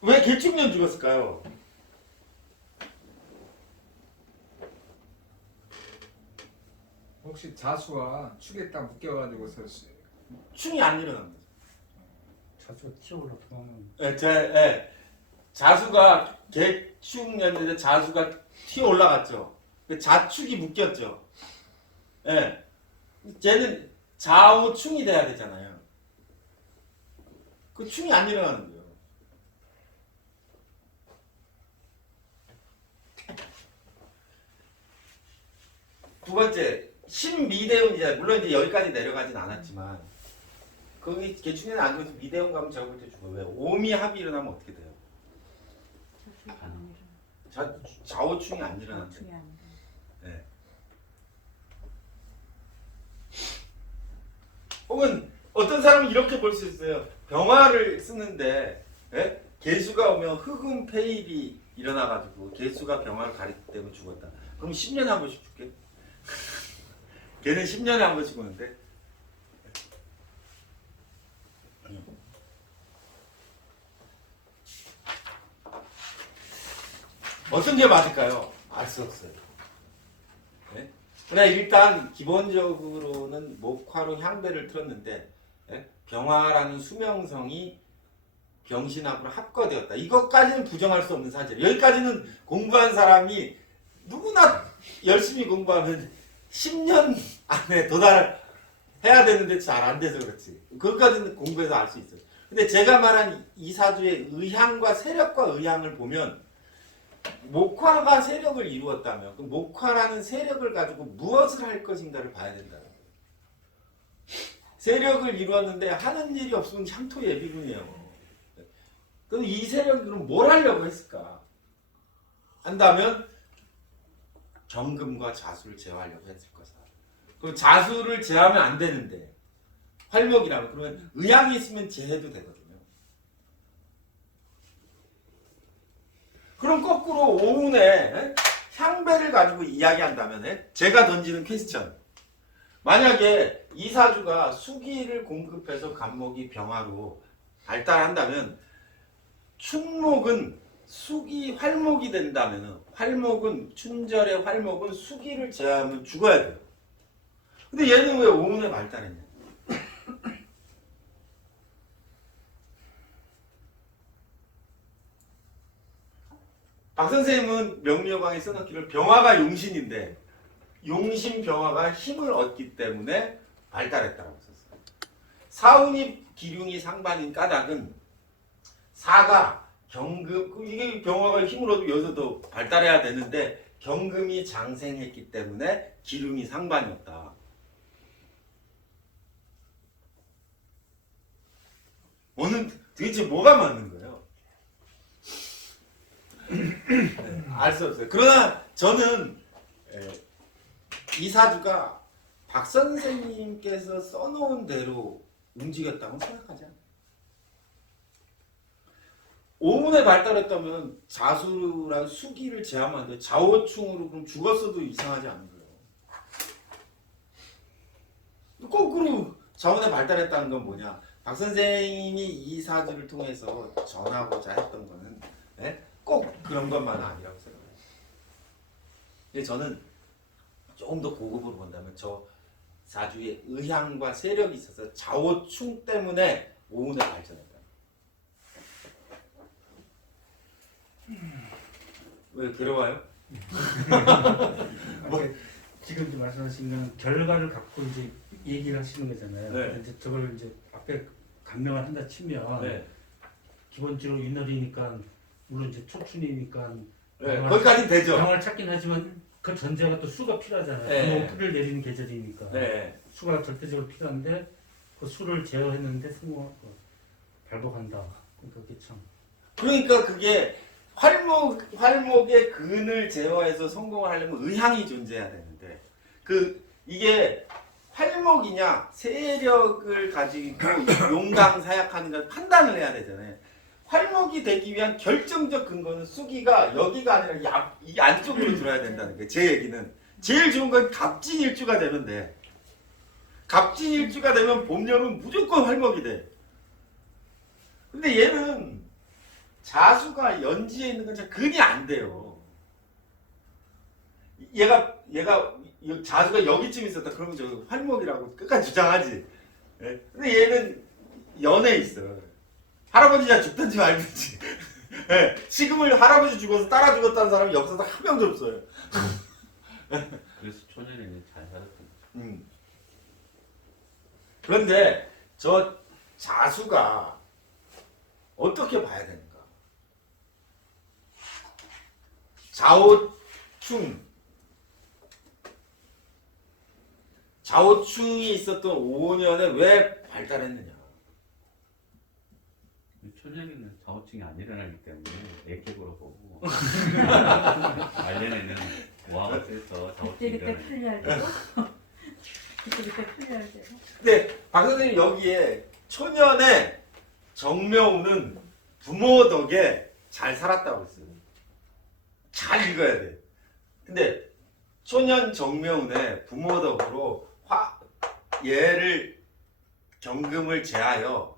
왜 개축년 죽었을까요? 혹시 자수와 축에 딱 묶여가지고서 충이 안 일어난 거죠. 자주 튀어올라 도망가면 자수가 개축년인데 자수가 튀어 올라갔죠. 자축이 묶였죠. 쟤는 좌우충이 돼야 되잖아요. 그 충이 안 일어나는 거예요. 두 번째 신미대운이잖아요. 물론 이제 여기까지 내려가진 않았지만 거기 개축년에 안 죽어서 미대운 가면 제가 볼 때 죽어요. 왜? 오미합이 일어나면 어떻게 돼요? 좌우충이 안 일어난대. 혹은 어떤 사람은 이렇게 볼 수 있어요. 병화를 쓰는데 개수가 오면 흑음 폐일이 일어나가지고 개수가 병화를 가리기 때문에 죽었다. 그럼 10년에 한 번씩 죽게? 걔는 10년에 한 번씩 오는데 어떤 게 맞을까요? 알 수 없어요. 그러나 일단 기본적으로는 목화로 향배를 틀었는데 병화라는 수명성이 병신합으로 합거되었다. 이것까지는 부정할 수 없는 사실이에요. 여기까지는 공부한 사람이 누구나 열심히 공부하면 10년 안에 도달해야 되는데 잘 안 돼서 그렇지. 그것까지는 공부해서 알 수 있어요. 근데 제가 말한 이 사주의 의향과 세력과 의향을 보면 목화가 세력을 이루었다면 그 목화라는 세력을 가지고 무엇을 할 것인가를 봐야 된다. 세력을 이루었는데 하는 일이 없으면 향토 예비군이에요. 그럼 이 세력이 그럼 뭘 하려고 했을까? 한다면 경금과 자수를 제어하려고 했을 것이다. 그럼 자수를 제어하면 안 되는데 활목이라면 그러면 의향이 있으면 제해도 되거든요. 그럼 거꾸로 오운에 향배를 가지고 이야기한다면 제가 던지는 퀘스천, 만약에 이 사주가 수기를 공급해서 간목이 병화로 발달한다면 충목은 수기 활목이 된다면 활목은 춘절의 활목은 수기를 제하면 죽어야 돼요. 근데 얘는 왜 오운에 발달했냐? 박 선생님은 명리여방에 써놓기를 병화가 용신인데 용신 병화가 힘을 얻기 때문에 발달했다고 썼어요. 사운이 기륭이 상반인 까닭은 사가 경금 이게 병화가 힘으로도 여기서도 발달해야 되는데 경금이 장생했기 때문에 기름이 상반이었다. 오늘 도대체 뭐가 맞는 거예요? 알 수 없어요. 그러나 저는 이 사주가 박 선생님께서 써놓은 대로 움직였다고 생각하지 않아요. 오문에 발달했다면 자수랑 수기를 제하면 좌우충으로 그럼 죽었어도 이상하지 않은 거예요. 거꾸로 자원에 발달했다는 건 뭐냐? 박 선생님이 이 사주를 통해서 전하고자 했던 거는 꼭 그런 것만은 아니라고 생각해요. 근데 저는 조금 더 고급으로 본다면 저 사주에 의향과 세력이 있어서 좌우충 때문에 오운에 발전했다. 왜 괴로워요? 지금 이제 말씀하신 건 결과를 갖고 이제 얘기를 하시는 거잖아요. 네. 이제 저걸 이제 앞에 감명을 한다 치면 네. 기본적으로 윷놀이니까 물론 이제 초춘이니까 네. 거기까지 되죠. 병을 찾긴 하지만 그 전제가 또 수가 필요하잖아요. 네. 풀을 내리는 계절이니까 네. 수가 절대적으로 필요한데 그 수를 제어했는데 성공하고 발복한다. 그러니까 그게 참. 그러니까 그게 활목의 근을 제어해서 성공을 하려면 의향이 존재해야 되는데 이게 활목이냐 세력을 가지고 용강사약하는 걸 판단을 해야 되잖아요. 활목이 되기 위한 결정적 근거는 수기가 여기가 아니라 이 안쪽으로 들어야 된다는 거예요. 제 얘기는 제일 좋은 건 갑진일주가 되면 돼. 갑진일주가 되면 봄, 여름 무조건 활목이 돼. 근데 얘는 자수가 연지에 있는 건 잘 근이 안 돼요. 얘가 자수가 여기쯤 있었다 그러면 저 활목이라고 끝까지 주장하지. 예? 근데 얘는 연에 있어. 할아버지가 죽든지 말든지. 예? 지금을 할아버지 죽어서 따라 죽었다는 사람이 역사상 한 명도 없어요. 그래서 초년에는 잘 살았던 거죠. 그런데 저 자수가 어떻게 봐야 되는가? 좌우충이 있었던 5년에 왜 발달했느냐? 초년에는 좌우층이 안 일어나기 때문에 액격으로 보고 말년에는 와가 세서 좌우층이 그때 일어나요. 풀려야 되고 그때 풀려야 되고. 근데 박 선생님 여기에 초년에 정묘우는 부모 덕에 잘 살았다고 했어요. 잘 읽어야 돼. 근데 초년 정묘운에 부모 덕으로 얘를 경금을 제하여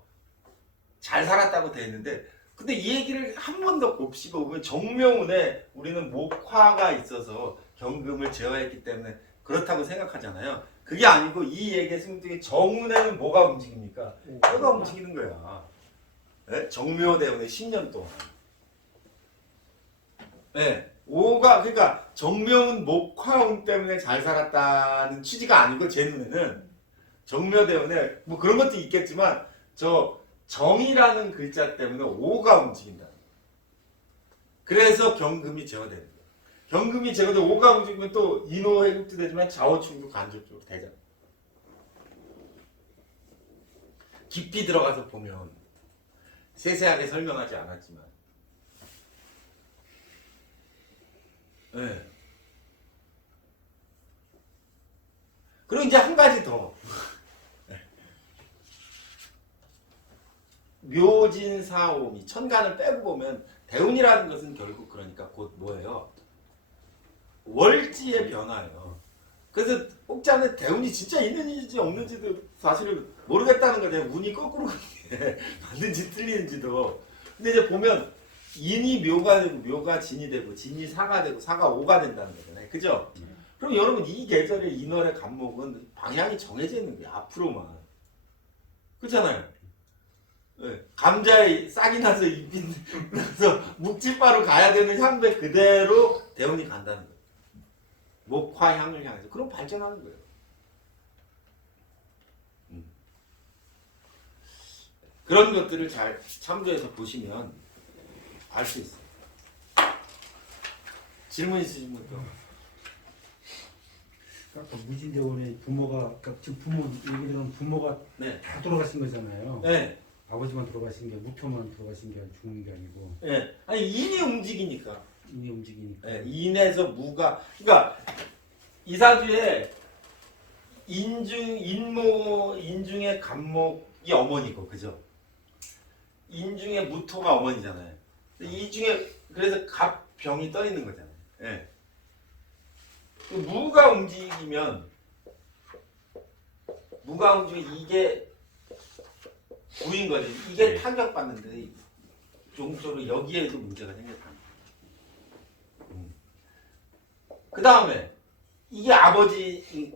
잘 살았다고 되어 있는데 근데 이 얘기를 한 번 더 곱씹어 보면 정묘운에 우리는 목화가 있어서 경금을 제어했기 때문에 그렇다고 생각하잖아요. 그게 아니고 이 얘기의 승득이 정운에는 뭐가 움직입니까? 뼈가 움직이는 거야. 네? 정묘대운에 10년 동안. 네. 오가 그러니까 정묘운 목화운 때문에 잘 살았다는 취지가 아니고 제 눈에는 정묘대운에 뭐 그런 것도 있겠지만 저 정이라는 글자 때문에 오가 움직인다. 그래서 경금이 제어되는 거예요. 경금이 제어돼 오가 움직이면 또 인호해국도 되지만 좌우충도 간접적으로 되잖아. 깊이 들어가서 보면 세세하게 설명하지 않았지만 네. 그리고 이제 한 가지 더 묘진사오미 천간을 빼고 보면 대운이라는 것은 결국 그러니까 곧 뭐예요? 월지의 변화예요. 그래서 혹자는 대운이 진짜 있는지 없는지도 사실은 모르겠다는 거죠. 운이 거꾸로 맞는지 틀리는지도. 근데 이제 보면 인이 묘가 되고 묘가 진이 되고 진이 사가 되고 사가 오가 된다는 거잖아요. 그죠? 그럼 여러분 이 계절의 인월의 간목은 방향이 정해져 있는 거예요. 앞으로만. 그렇잖아요. 네. 감자에 싹이 나서 잎이 나서 묵지바로 가야 되는 향배 그대로 대운이 간다는 거예요. 목화향을 향해서. 그럼 발전하는 거예요. 그런 것들을 잘 참조해서 보시면 알 수 있어요. 질문 있으신 분도. 아까 무진대원의 부모가 아까 지금 부모 얘기 들은 부모가 네. 다 돌아가신 거잖아요. 네. 아버지만 돌아가신 게 무토만 돌아가신 게 죽은 게 아니고 네. 아니 인이 움직이니까. 인이 움직이니까. 네. 인에서 무가 그러니까 이사주에 인중의 간목이 어머니고 그죠? 인중의 무토가 어머니잖아요. 이 중에 그래서 갑병이 떠 있는 거잖아요. 예. 그 무가 움직이면 이게 부인 거지. 이게 네. 타격받는데 종적으로 여기에도 문제가 생겼다. 그 다음에 이게 아버지일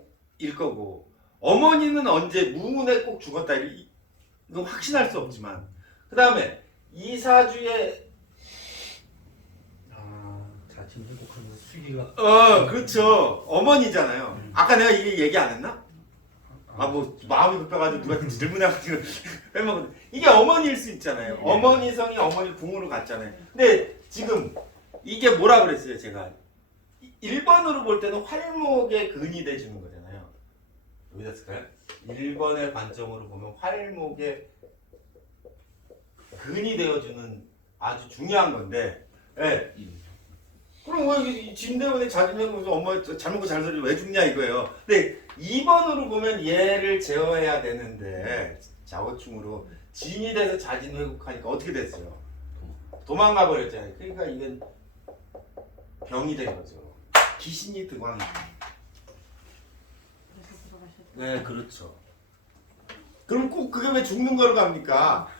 거고 어머니는 언제 무운에 꼭 죽었다 이건 확신할 수 없지만 그 다음에 이사주의 자진 회복하면서 수기가 그렇죠. 어머니잖아요. 아까 내가 이게 얘기 안 했나? 뭐 마음이 급해가지고 누가 질문해가지고 빼먹은 이게 어머니일 수 있잖아요. 어머니성이 어머니 궁으로 갔잖아요. 근데 지금 이게 뭐라 그랬어요 제가 1번으로 볼 때는 활목의 근이 돼주는 거잖아요. 여기다 쓸까요? 1번의 관점으로 보면 활목의 근이 되어주는 아주 중요한 건데 예. 그럼 왜 진대원의 자진해보면서 엄마 잘 먹고 잘 살지 왜 죽냐 이거예요. 근데 2번으로 보면 얘를 제어해야 되는데 자오충으로 진이 돼서 자진 회복하니까 어떻게 됐어요? 도망가 버렸잖아요. 그러니까 이건 병이 된 거죠. 귀신이 득왕이. 그래서 들어가셨죠. 네, 그렇죠. 그럼 꼭 그게 왜 죽는 거로 갑니까?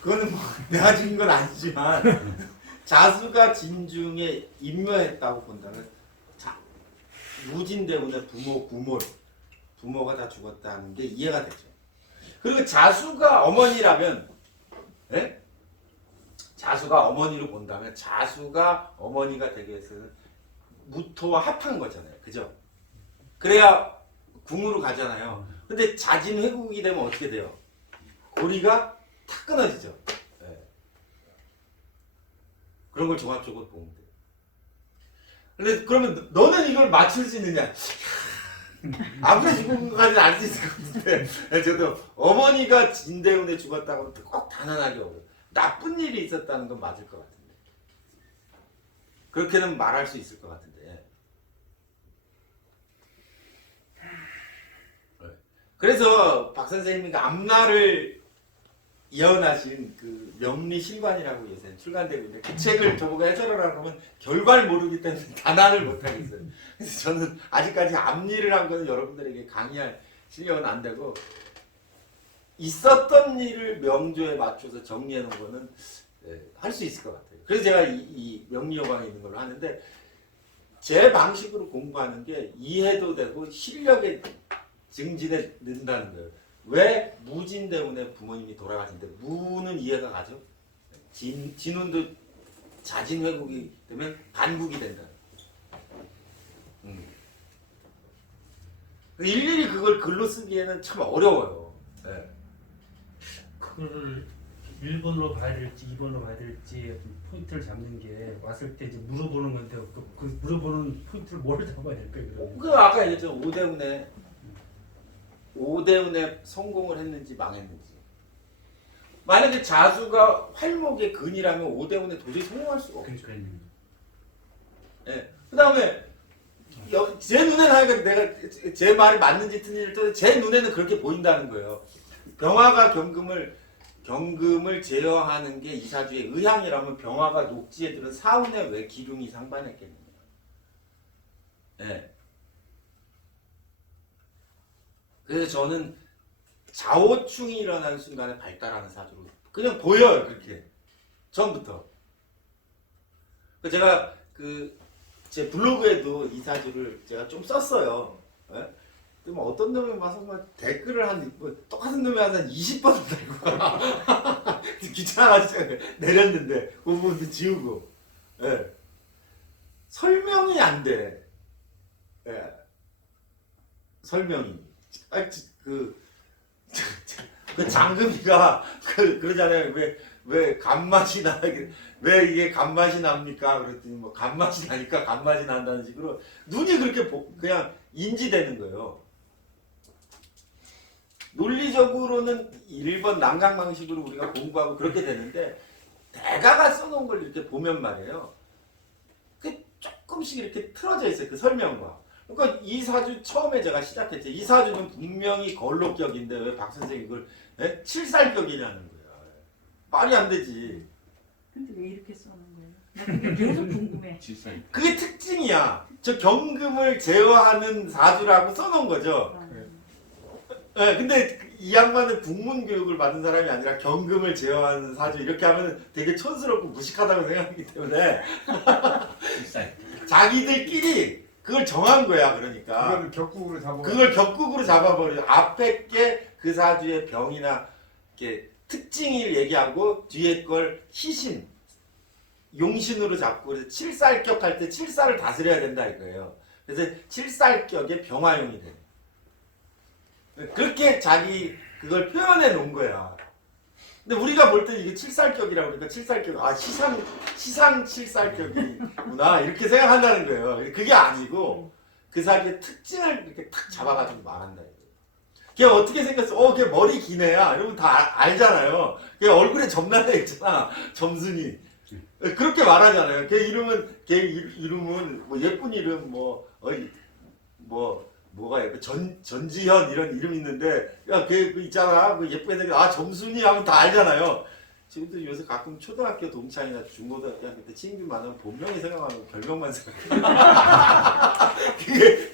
그거는 뭐 내가 죽인 건 아니지만 자수가 진중에 임묘했다고 본다면 무진 때문에 부모가 다 죽었다는 게 이해가 되죠. 그리고 자수가 어머니라면 예? 자수가 어머니로 본다면 자수가 어머니가 되기 위해서는 무토와 합한 거잖아요. 그죠? 그래야 궁으로 가잖아요. 근데 자진 회국이 되면 어떻게 돼요? 고리가 탁 끊어지죠. 예. 그런 걸 종합적으로 보면 돼요. 근데 그러면 너는 이걸 맞출 수 있느냐? 아무리 죽은 것까지는 알 수 있을 것 같은데 저도 어머니가 진대운에 죽었다고 꼭 단언하기 어려워요. 나쁜 일이 있었다는 건 맞을 것 같은데 그렇게는 말할 수 있을 것 같은데 그래서 박 선생님이 앞날을 예언하신 그 명리실관이라고 요새 출간되고 있는데 그 책을 저보고 해설하라고 하면 결과를 모르기 때문에 단안을 못하겠어요. 그래서 저는 아직까지 앞일을 한 거는 여러분들에게 강의할 실력은 안 되고 있었던 일을 명조에 맞춰서 정리해 놓은 거는 할 수 있을 것 같아요. 그래서 제가 이 명리요강에 있는 걸로 하는데 제 방식으로 공부하는 게 이해도 되고 실력에 증진에 는다는 거예요. 왜 무진 때문에 부모님이 돌아가신데 무는 이해가 가죠? 진운도 자진 회국이 되면 반국이 된다. 일일이 그걸 글로 쓰기에는 참 어려워요. 네. 그거를 1번으로 봐야 될지 2번으로 봐야 될지 포인트를 잡는 게 왔을 때 이제 물어보는 건데 그 물어보는 포인트를 뭘 잡아야 될까요? 그러면? 그 아까 얘기했죠. 오대운에 성공을 했는지 망했는지. 만약에 자수가 활목의 근이라면 오대운에 도저히 성공할 수가 없죠. 그러니까요. 네. 그 다음에 제 눈에는 하여간 내가 제 말이 맞는지 틀린지 제 눈에는 그렇게 보인다는 거예요. 병화가 경금을 제어하는 게 이사주의 의향이라면 병화가 녹지에 들은 사운에 왜 기lum이 상반했겠느냐. 네. 그래서 저는 자오충이 일어나는 순간에 발달하는 사주로 그냥 보여요. 그렇게 처음부터. 제가 제 블로그에도 이 사주를 제가 좀 썼어요. 예? 뭐 어떤 놈이 와서 막 댓글을 똑같은 놈이 한 20번 달고 귀찮아가지고 내렸는데 그 부분도 지우고 예. 설명이 안 돼. 예. 설명이 그 장금이가 그러잖아요. 왜 왜 간맛이 나? 왜 이게 간맛이 납니까? 그랬더니 뭐 간맛이 나니까 간맛이 난다는 식으로 눈이 그렇게 그냥 인지되는 거예요. 논리적으로는 1번 난강 방식으로 우리가 공부하고 그렇게 되는데 대가가 써놓은 걸 이렇게 보면 말이에요. 그 조금씩 이렇게 틀어져 있어요. 그 설명과. 그러니까 이 사주 처음에 제가 시작했죠. 이 사주는 분명히 걸록격인데 왜 박 선생이 이걸 칠살격이냐는 거야. 말이 안 되지. 근데 왜 이렇게 써는 거예요? 나 그게 계속 궁금해. 질살. 그게 특징이야. 저 경금을 제어하는 사주라고 써놓은 거죠. 아, 네, 근데 이 양반은 국문 교육을 받은 사람이 아니라 경금을 제어하는 사주 이렇게 하면 되게 촌스럽고 무식하다고 생각하기 때문에 질살. 자기들끼리 그걸 정한 거야. 그러니까 그거를 격국으로 잡아. 그걸 격국으로 잡아버려. 앞에 게 그 사주의 병이나 이렇게 특징을 얘기하고 뒤에 걸 희신, 용신으로 잡고 그래서 칠살격 할 때 칠살을 다스려야 된다 이거예요. 그래서 칠살격의 병화용이 돼. 그렇게 자기 그걸 표현해 놓은 거야. 근데 우리가 볼 때 이게 칠살격이라고 그러니까 칠살격 시상 칠살격이구나 이렇게 생각한다는 거예요. 그게 아니고 그 사주의 특징을 이렇게 탁 잡아가지고 말한다 이거예요. 걔 어떻게 생겼어? 걔 머리 기네야. 여러분 다 알잖아요. 걔 얼굴에 점나대 있잖아. 점순이. 그렇게 말하잖아요. 걔 이름은 뭐 예쁜 이름 뭐가 예뻐 전지현 이런 이름 있는데 걔 그 있잖아. 그 예쁘게 생긴 점순이 하면 다 알잖아요. 지금도 요새 가끔 초등학교 동창이나 중고등학교 때 친구 만나면 본명이 생각하고 별명만 생각해.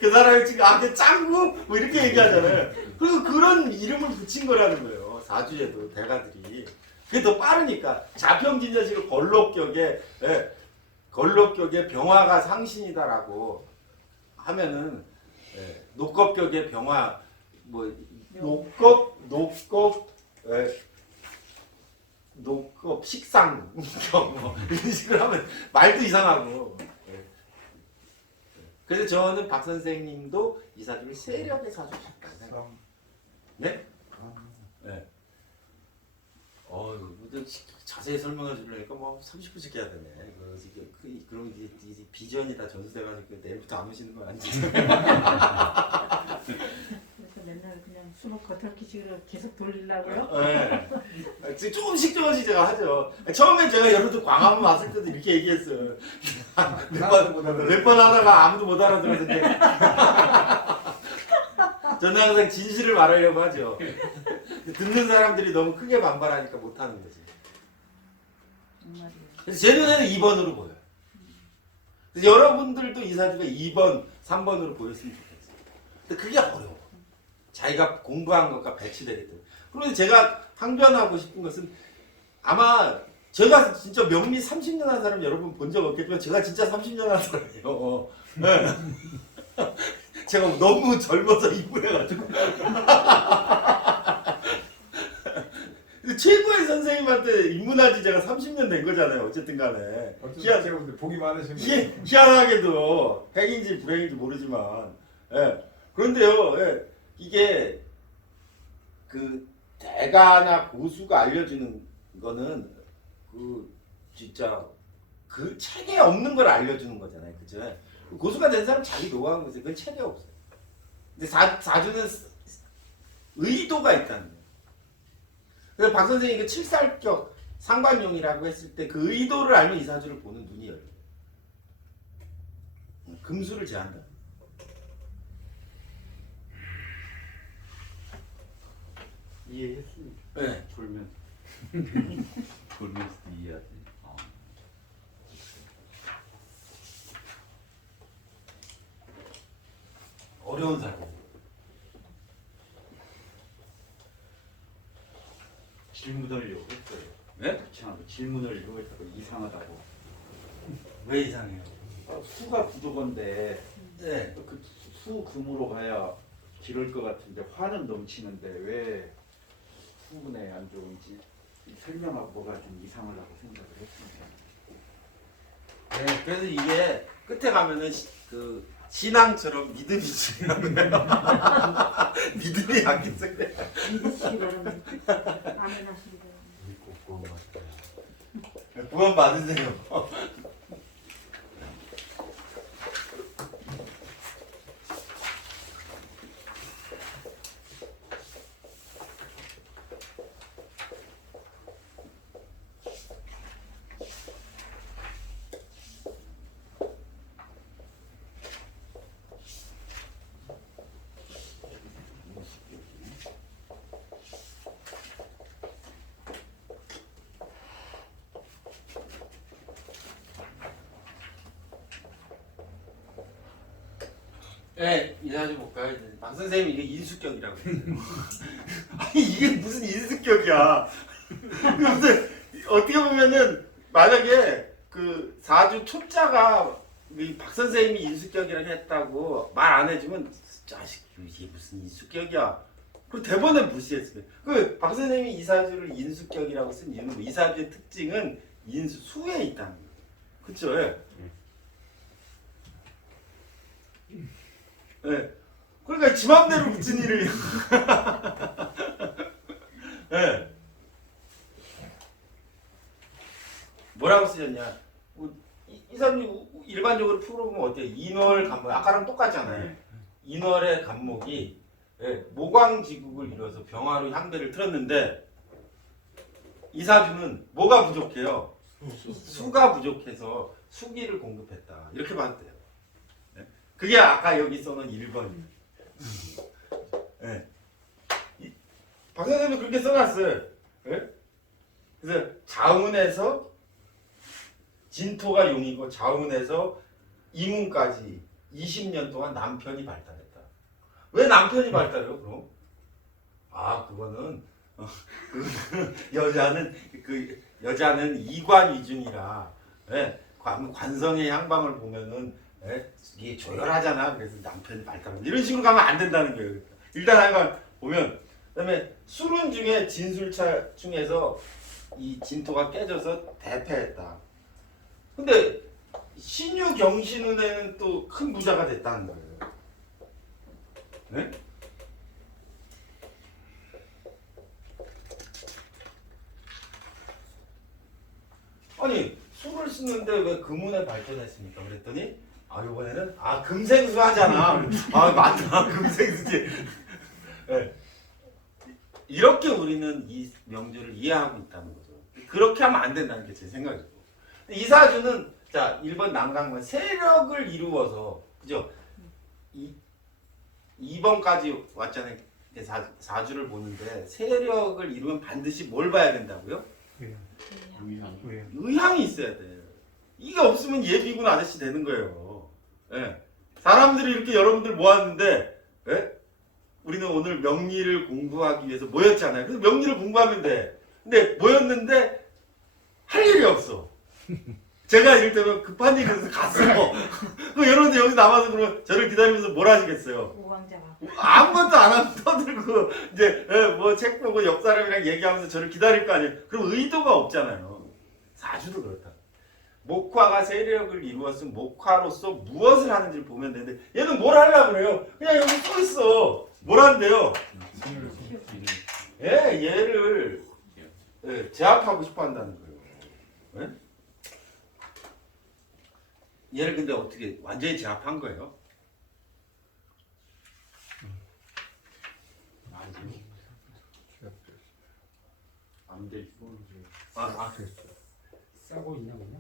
그 사람이 지금 걔 짱구 뭐 이렇게 얘기하잖아요. 그리고 그런 이름을 붙인 거라는 거예요. 사주에도 대가들이. 그게 더 빠르니까 자평진자식으로 걸록격의 병화가 상신이다라고 하면은 녹겁격의 병화 녹겁 식상 뭐 이런 식으로 하면 말도 이상하고. 그래서 저는 박 선생님도 이 사주를 세력의 사주셨다고 생각합니다. 네? 네. 자세히 설명해 주려니까 뭐 30분씩 해야 되네. 그럼 이제 비전이 다 전수돼가지고 내일부터 안 오시는 건 아니지? 그래서 맨날 그냥 수목 겉핥기식으로 계속 돌리려고요? 네. 조금씩 제가 하죠. 처음에 제가 여러분 광화문 왔을 때도 이렇게 얘기했어요. 몇 번 하다가 아무도 못 알아들었는데 저는 항상 진실을 말하려고 하죠. 듣는 사람들이 너무 크게 반발하니까 못하는 거지. 정말이에요. 그래서 제 눈에는 2번으로 보여요. 그래서 여러분들도 이 사주가 2번, 3번으로 보였으면 좋겠어요. 근데 그게 어려워. 자기가 공부한 것과 배치되기 때문에. 그런데 제가 항변하고 싶은 것은 아마 제가 진짜 명리 30년 한 사람 여러분 본 적 없겠지만 제가 진짜 30년 한 사람이에요. 네. 제가 너무 젊어서 이분해가지고 최고의 선생님한테 입문한 지 제가 30년 된 거잖아요. 어쨌든 간에 제가 근데 복이 많으신 분. 희한하게도 핵인지 불행인지 모르지만 그런데요 이게 그 대가나 고수가 알려주는 거는 그 진짜 그 책에 없는 걸 알려주는 거잖아요. 그죠? 고수가 된 사람 자기 노하우인 거죠. 그건 책에 없어요. 근데 사주는 의도가 있다는 거예요. 그래서 박 선생님이 그 칠살격 상관용이라고 했을 때 그 의도를 알면 이 사주를 보는 눈이 열려요. 금수를 제한다. 이해했습니다. 네. 돌면서 이해하지. 어려운 사주. 질문을 요구했어요. 네? 질문을 요구했다고 이상하다고. 왜 이상해요? 수가 부족한데 네. 그 수금으로 가야 기를 것 같은데 화는 넘치는데 왜 수분에 안 좋은지 설명하고 뭐가 좀 이상하다고 생각을 했습니다. 네, 그래서 이게 끝에 가면은 그 신앙처럼 믿음이 중요한 거예요. 믿음이 약해서 그래. 믿으시기 바랍니다. 아멘 하시기 바랍니다. 믿고 그런 것 같아요. 구원 받으세요. 네, 이사주 볼까요? 박 선생님이 이게 인수격이라고 했어요. 아니 이게 무슨 인수격이야? 무슨 어떻게 보면은 만약에 그 사주 초자가 박 선생님이 인수격이라고 했다고 말 안 해주면 자식 이게 무슨 인수격이야? 그 대본에 무시했어요. 그 박 선생님이 이사주를 인수격이라고 쓴 이유는 뭐 이사주의 특징은 인수 수에 있다는 거예요. 그렇죠? 예. 네. 그러니까 지 맘대로 붙인 일을 네. 뭐라고 쓰셨냐 이 사람이 일반적으로 풀어보면 어때요? 인월 간목 아까랑 똑같잖아요. 인월의 간목이 모광지국을 이뤄서 병화로 향배를 틀었는데 이 사주는 뭐가 부족해요? 수가 부족해서 수기를 공급했다 이렇게 봐도 돼요. 그게 아까 여기 써놓은 1번이에요. 네. 박 선생님도 그렇게 써놨어요. 네? 그래서 자운에서 진토가 용이고 자운에서 이문까지 20년 동안 남편이 발달했다. 왜 남편이 발달해요? 그럼? 아 그거는 여자는 이관이중이라 관성의 향방을 보면은 이게 조열하잖아. 그래서 남편이 발달한다. 이런 식으로 가면 안 된다는 거예요. 일단 한번 보면 그다음에 술운 중에 진술차 중에서 이 진토가 깨져서 대패했다. 근데 신유 경신운에는 또 큰 부자가 됐다는 거예요. 네? 아니 술을 쓰는데 왜 금운에 발전했습니까? 그랬더니 이번에는 금생수 하잖아. 맞다. 금생수지. 네. 이렇게 우리는 이 명주를 이해하고 있다는 거죠. 그렇게 하면 안 된다는 게 제 생각이고. 이 사주는 자 1번 난강만 세력을 이루어서 그죠? 2번까지 왔잖아요. 사주를 보는데 세력을 이루면 반드시 뭘 봐야 된다고요? 의향이 있어야 돼. 이게 없으면 예비군 아저씨 되는 거예요. 예. 사람들이 이렇게 여러분들 모았는데 예? 우리는 오늘 명리를 공부하기 위해서 모였잖아요. 그래서 명리를 공부하면 돼. 근데 모였는데 할 일이 없어. 제가 이를테면 급한 일이 있어서 갔어. 그럼 여러분들 여기 남아서 그러면 저를 기다리면서 뭘 하시겠어요? 오왕자가. 아무것도 안 하고 떠들고 이제 뭐 책 보고 옆 사람이랑 얘기하면서 저를 기다릴 거 아니에요. 그럼 의도가 없잖아요. 사주도 그렇다. 목화가 세력을 이루었으면 목화로서 무엇을 하는지를 보면 되는데 얘는 뭘 하려고 그래요? 그냥 여기 써 있어. 뭘 한대요? 얘를 제압하고 싶어 한다는 거예요. 얘를 근데 어떻게 완전히 제압한 거예요? 안 돼. 싸고 있나 보냐?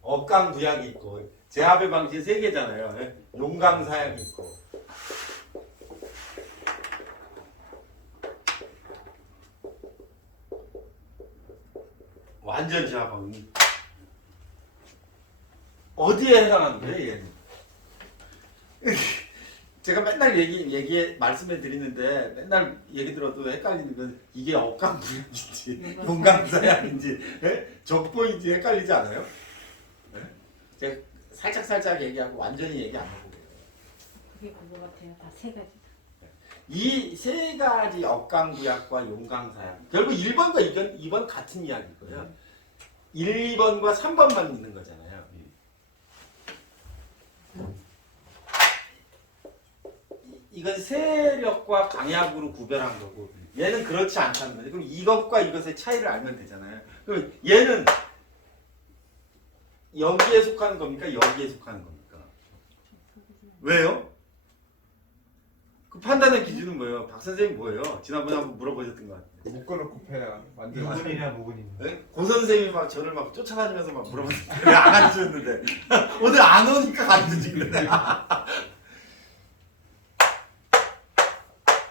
억강부약이 있고 제압의 방식이 3개잖아요. 용강사약이 있고 완전 제압하고 어디에 해당하는 거예요? 얘는? 제가 맨날 말씀해 드리는데 맨날 얘기 들어도 헷갈리는 건 이게 억강부약인지 용강사약인지 적보인지 헷갈리지 않아요? 제가 살짝 얘기하고 완전히 얘기 안 하고 그게 그거 같아요. 다 세 가지. 이 세 가지 억강부약과 용강사약 결국 1번과 2번 같은 이야기고요. 1, 2번과 3번만 있는 거잖아요. 이건 세력과 강약으로 구별한 거고 얘는 그렇지 않다는 거죠. 그럼 이것과 이것의 차이를 알면 되잖아요. 그럼 얘는 여기에 속하는 겁니까? 여기에 속하는 겁니까? 왜요? 그 판단의 기준은 뭐예요? 박 선생님 뭐예요? 지난번에 한번 물어보셨던 것 같아요. 묶어놓고 패야 완전 무근이냐 무근이냐. 네? 고 선생님이 막 저를 막 쫓아다니면서 막 물어봤는데 왜 안 가르쳐줬는데 오늘 안 오니까 가르쳐주는데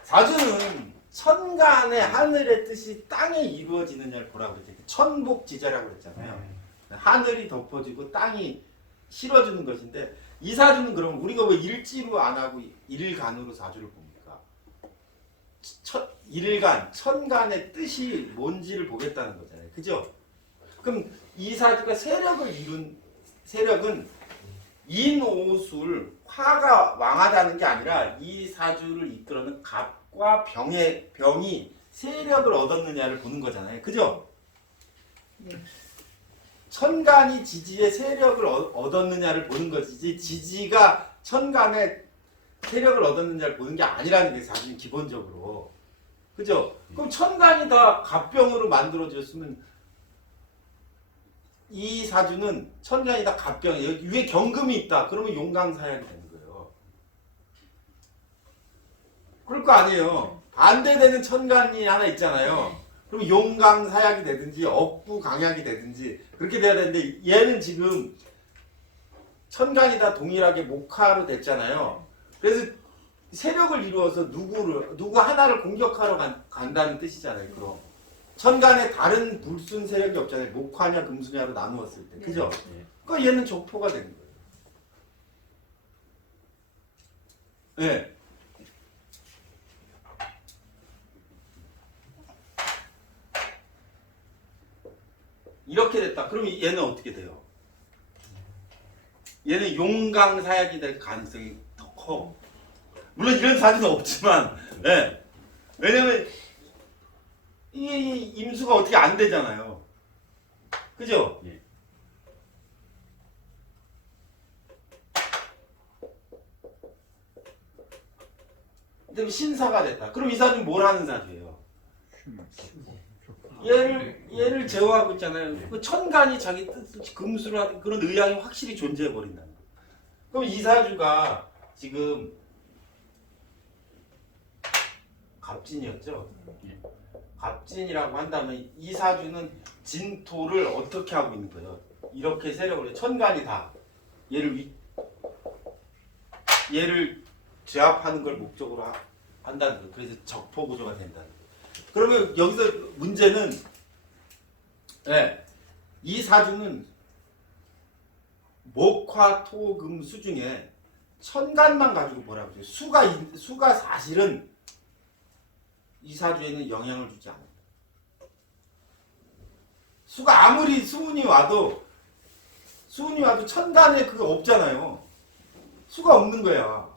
사주는 천간의 하늘의 뜻이 땅에 이루어지느냐를 보라고 그랬죠. 천복지재라고 그랬잖아요. 하늘이 덮어지고 땅이 실어주는 것인데 이 사주는 그럼 우리가 왜 일지로 안 하고 일간으로 사주를 봅니까? 일간, 천간의 뜻이 뭔지를 보겠다는 거잖아요. 그죠? 그럼 이 사주가 세력을 이룬 세력은 인오술 화가 왕하다는 게 아니라 이 사주를 이끌어는 갑과 병이 세력을 얻었느냐를 보는 거잖아요. 그죠? 네. 천간이 지지의 세력을 얻었느냐를 보는 것이지 지지가 천간에 세력을 얻었느냐를 보는 게 아니라는 게 사실 기본적으로. 그죠? 그럼 천간이 다 갑병으로 만들어졌으면 이 사주는 천간이 다 갑병, 여기 위에 경금이 있다. 그러면 용강사약이 되는 거예요. 그럴 거 아니에요. 반대되는 천간이 하나 있잖아요. 그럼 용강사약이 되든지 억부강약이 되든지 그렇게 돼야 되는데 얘는 지금 천간이 다 동일하게 목화로 됐잖아요. 그래서 세력을 이루어서 누구 하나를 공격하러 간다는 뜻이잖아요. 그럼 천간에 다른 불순 세력이 없잖아요. 목화냐 금수냐로 나누었을 때, 그죠? 예. 그러니까 얘는 적포가 되는 거예요. 네. 이렇게 됐다. 그럼 얘는 어떻게 돼요? 얘는 용강사약이 될 가능성이 더 커. 물론 이런 사주는 없지만, 네. 왜냐면 이 임수가 어떻게 안 되잖아요. 그죠? 예. 근데 신사가 됐다. 그럼 이 사주는 뭘 하는 사주예요? 얘를 제어하고 있잖아요. 그 천간이 자기 뜻 금수를 하는 그런 의향이 확실히 존재해 버린다는 거예요. 그럼 이 사주가 지금 갑진이었죠? 갑진이라고 한다면 이 사주는 진토를 어떻게 하고 있는 거예요? 이렇게 세력을 천간이 다 얘를 제압하는 걸 목적으로 한다는 거예요. 그래서 적포 구조가 된다는 거예요. 그러면 여기서 문제는 이 사주는 목화토금 수 중에 천간만 가지고 뭐라고 해요? 수가 사실은 이 사주에는 영향을 주지 않아요. 수가 아무리 수운이 와도 천간에 그거 없잖아요. 수가 없는 거야.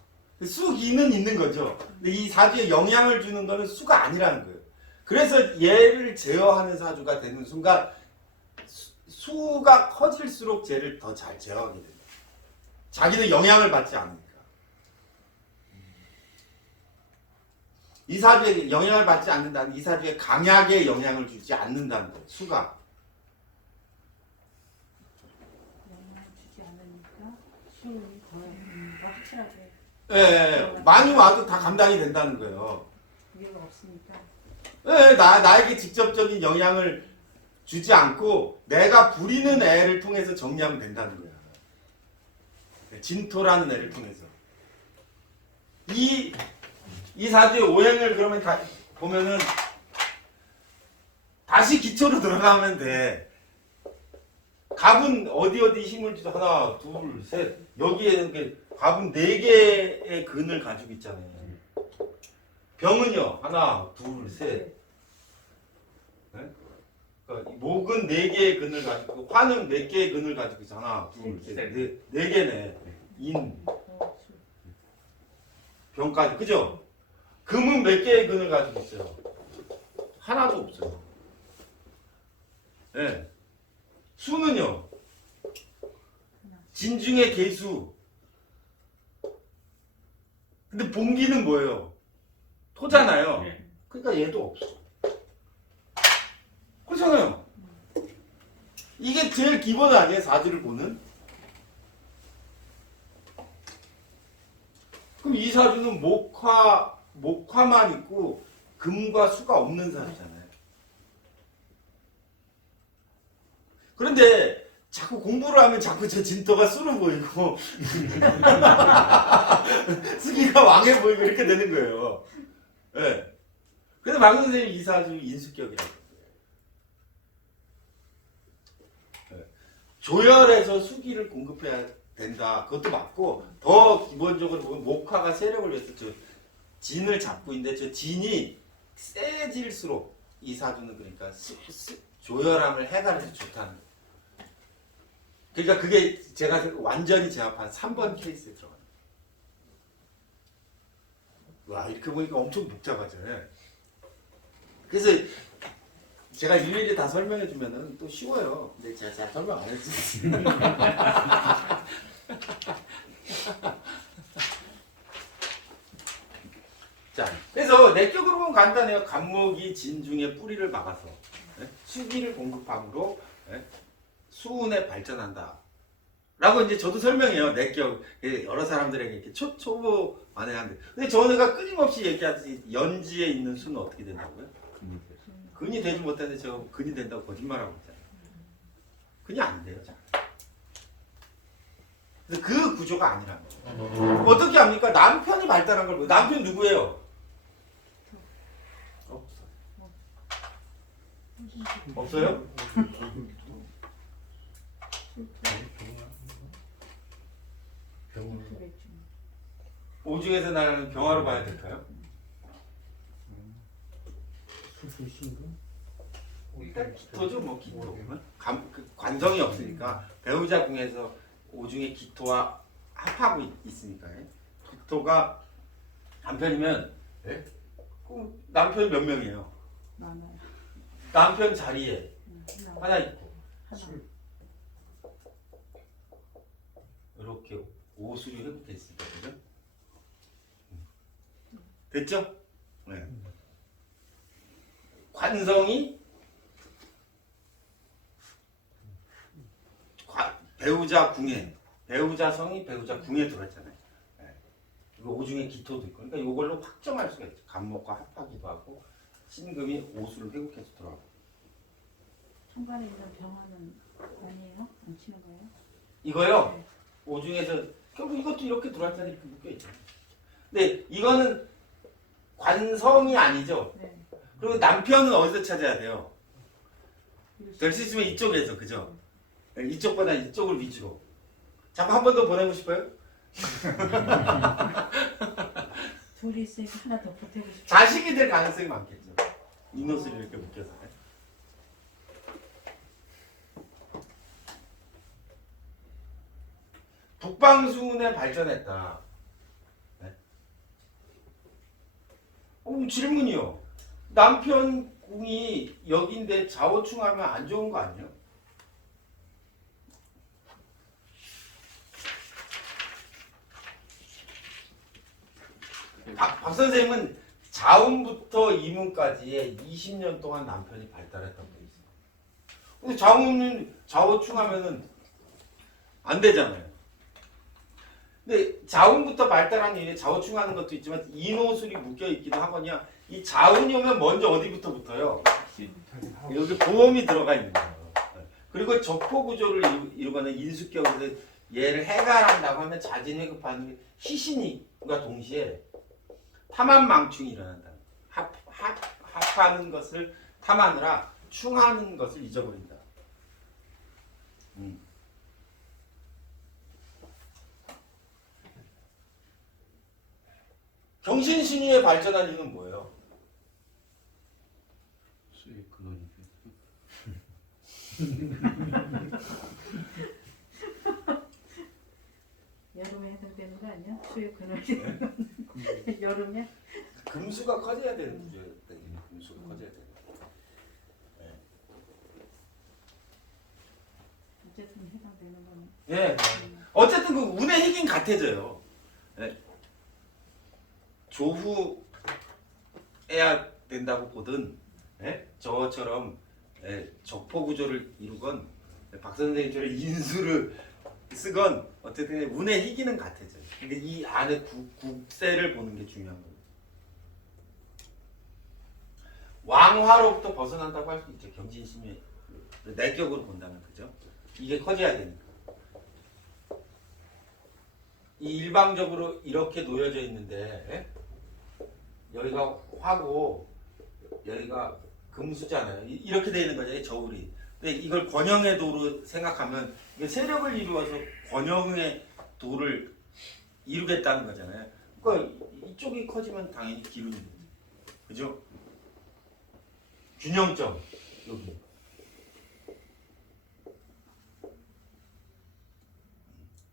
수기는 있는 거죠. 근데 이 사주에 영향을 주는 거는 수가 아니라는 거예요. 그래서 얘를 제어하는 사주가 되는 순간 수가 커질수록 쟤를 더 잘 제어하게 됩니다. 자기는 영향을 받지 않으니까. 이 사주에 영향을 받지 않는다는 이 사주에 강약에 영향을 주지 않는다는 거예요. 수가. 영향을 주지 않으니까 수능이 더 확실하게 예, 많이 와도 다 감당이 된다는 거예요. 위험이 없으니까. 예, 나에게 직접적인 영향을 주지 않고 내가 부리는 애를 통해서 정리하면 된다는 거야. 진토라는 애를 통해서. 이 사주의 오행을 그러면 보면은 다시 기초로 들어가면 돼. 갑은 어디 힘을 주죠? 하나, 둘, 셋. 여기에는 갑은 4개의 근을 가지고 있잖아요. 병은요? 하나, 둘, 셋. 네? 그러니까 목은 4개의 근을 가지고 있고 화는 몇 개의 근을 가지고 있어? 하나, 둘, 셋, 네 개네. 인, 병까지. 그죠? 금은 몇 개의 근을 가지고 있어요? 하나도 없어요. 네. 수는요? 진중의 개수. 근데 본기는 뭐예요? 토잖아요. 예. 그러니까 얘도 없어. 그렇잖아요. 이게 제일 기본 아니에요? 사주를 보는? 그럼 이 사주는 목화만 있고 금과 수가 없는 사주잖아요. 그런데 자꾸 공부를 하면 자꾸 저 진토가 수로 보이고 수기가 왕해 보이고 이렇게 되는 거예요. 네. 그래서 박 선생님 이 사주 인수격이라고. 네. 조열해서 수기를 공급해야 된다. 그것도 맞고 더 기본적으로 보면 목화가 세력을 위해서 저 진을 잡고 있는데 저 진이 세질수록 이 사주는 그러니까 조열함을 해가면서 좋다는 거예요. 그러니까 그게 제가 완전히 제압한 3번 케이스에 들어가요. 와 이렇게 보니까 엄청 복잡하죠. 그래서 제가 일일이 다 설명해 주면은 또 쉬워요. 근데 제가 잘 설명 안 했지. 자, 그래서 내격으로 보면 간단해요. 간목이 진중의 뿌리를 막아서 수기를 공급함으로 수운에 발전한다. 라고 이제 저도 설명해요. 내격 여러 사람들에게 이렇게 초보 만회하는데, 근데 저희가 끊임없이 얘기하듯이 연지에 있는 수는 어떻게 된다고요? 근이 되지 못하는데 저 근이 된다고 거짓말하고 있잖아요. 근이 안 돼요. 잘. 그래서 그 구조가 아니라는 거예요. 어떻게 합니까? 남편이 발달한 걸 보고. 남편 누구예요? 없어요? 오중에서 나는 병화로 봐야 될까요? 술술신가? 일단 기토죠, 뭐 기토. 관성이 없으니까 배우자 궁에서 오중의 기토와 합하고 있으니까 기토가 남편이면 남편이 몇 명이에요? 많아요. 남편 자리에 하나 있고 하나. 이렇게 오술이 회복됐습니다. 그죠? 됐죠? 네. 관성이 배우자 궁에, 배우자 성이 배우자 궁에 들어있잖아요. 네. 이거 오중에 기토도 있고, 그러니까 이걸로 확정할 수가 있죠. 간목과 합하기도 하고 신금이 오수를 회복해서 들어가고. 천간에 있는 병화는 아니에요? 안 치는 거예요? 이거요. 네. 오중에서 결국 이것도 이렇게 들어왔잖아요. 이렇게 묶여 있잖아요. 근데 이거는 관성이 아니죠. 네. 그리고 남편은 어디서 찾아야 돼요? 될 수 있으면 이쪽에서, 그죠? 이쪽보다 이쪽을 위주로. 자꾸 한 번 더 보내고 싶어요? 둘이 있으니까 하나 더 보태고 싶어. 자식이 될 가능성이 많겠죠. 인옷을 이렇게 묶여서. 북방수운에 발전했다. 네? 질문이요. 남편 궁이 여기인데 좌우충하면 안 좋은 거 아니에요? 박 선생님은 자운부터 이문까지의 20년 동안 남편이 발달했다고 돼 있어요. 근데 자운은 좌우충하면은 안 되잖아요. 근데 자운부터 발달한 이후에 좌우충하는 것도 있지만 인호술이 묶여 있기도 하거든요. 이 자운이 오면 먼저 어디부터 붙어요? 여기 보험이 들어가 있는 거예요. 그리고 적포 구조를 이루거나 인수격에서 얘를 해갈한다고 하면 자진회급하는 게 희신과 동시에 탐한망충이 일어난다. 합하는 것을 탐하느라 충하는 것을 잊어버린다. 경신신유에 발전한 이유는 뭐예요? 수익 근원이죠. 여름에 해당되는 거 아니야? 수요 근원이 여름에? 금수가 커져야 되는 구조예요. 금수가 커져야 되는. 네. 어쨌든 해당되는 거는. 예. 어쨌든 그 운의 힘이 같아져요. 네. 조후에야 된다고 보든 저처럼 적포 구조를 이루건 박 선생님처럼 인수를 쓰건 어쨌든 운의 희귀는 같아져요. 근데 이 안에 국세를 보는 게 중요한 거예요. 왕화로부터 벗어난다고 할 수 있죠. 경진심의 내격으로 본다면 그죠? 이게 커져야 되니까. 이 일방적으로 이렇게 놓여져 있는데 여기가 화고 여기가 금수잖아요. 이렇게 되어 있는 거죠. 저울이. 근데 이걸 권영의 도로 생각하면 이게 세력을 이루어서 권영의 도를 이루겠다는 거잖아요. 그러니까 이쪽이 커지면 당연히 기운이 되죠. 그죠? 균형점 여기.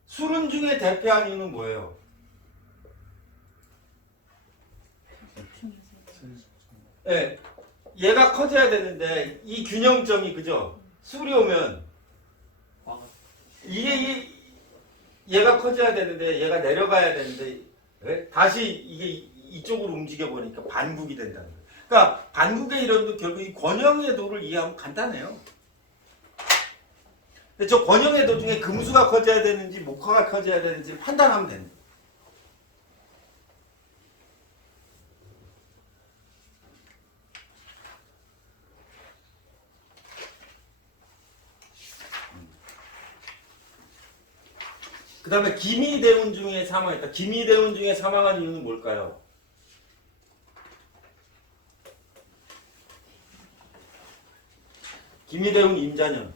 술은 중에 대표한 이유는 뭐예요? 예, 얘가 커져야 되는데 이 균형점이 그죠? 술이 오면 이게 얘가 커져야 되는데 얘가 내려가야 되는데 다시 이게 이쪽으로 움직여 보니까 반국이 된다는 거예요. 그러니까 반국의 이론도 결국 이 권영의 도를 이해하면 간단해요. 근데 저 권영의 도 중에 금수가 커져야 되는지 목화가 커져야 되는지 판단하면 되는 거예요. 그 다음에 기미대운 중에 사망했다. 기미대운 중에 사망한 이유는 뭘까요? 기미대운 임자년.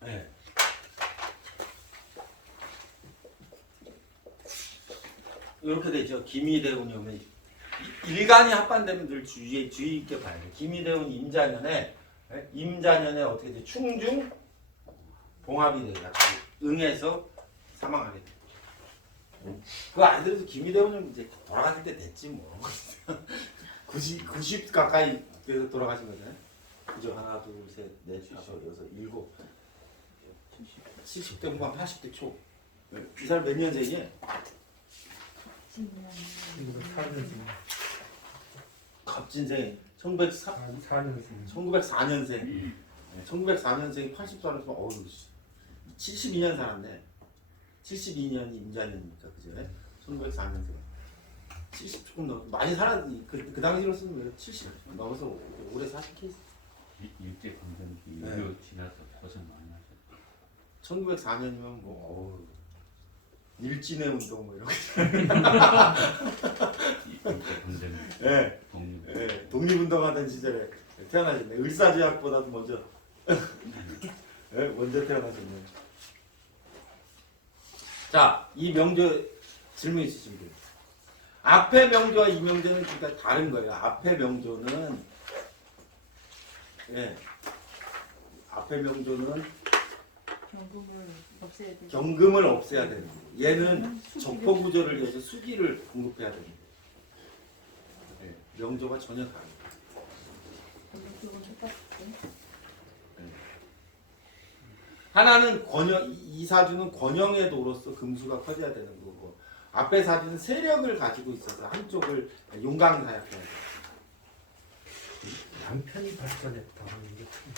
네. 이렇게 되죠. 기미대운이 오면 일간이 합반되면 늘 주의 있게 봐야 돼요. 기미대운 임자년에 어떻게 돼? 충중 봉합이 돼요. 응해서 사망하게 돼요. 그 아이들도 기미대운은 이제 돌아가실 때 됐지 뭐. 90 가까이 돼서 돌아가신 거잖아요. 그죠? 하나, 둘, 셋, 넷, 다섯, 여섯, 일곱. 70대 후반, 80대 초. 이 사람 몇 년생이에요? 4년생. 갑진생 1904년생. 1904년생이 80살에서 어우 72년 살았네. 72년이 임자년이니까 그죠? 1904년생. 70 조금 넘 많이 살았지. 그 당시로 쓰면 70 넘어서 오래 사실 케이스. 일제 강점기 네. 유교 지나서 고생 많이 하셨죠. 1904년이면 뭐 어우 일진의 운동 뭐 이런 거. 일제 강점기 예. 독립. 예. 독립운동하던 시절에 태어나셨네. 을사제약보다도 먼저 먼저 태어나셨네. 자, 이 명조 질문 있으신 분. 앞의 명조와 이 명조는 그러니까 다른 거예요. 앞의 명조는 앞의 명조는 경금을 없애야 경금을 없애야 되는 되는 거예요. 얘는 적포 구조를 위해서 수기를 공급해야 되는 거예요. 명조가 전혀 다른 거예요. 하나는 권영, 이 사주는 권영의 도로서 금수가 커져야 되는 거고, 앞에 사주는 세력을 가지고 있어서 한쪽을 용광사약해야 돼요. 남편이 발전했다. 이게 참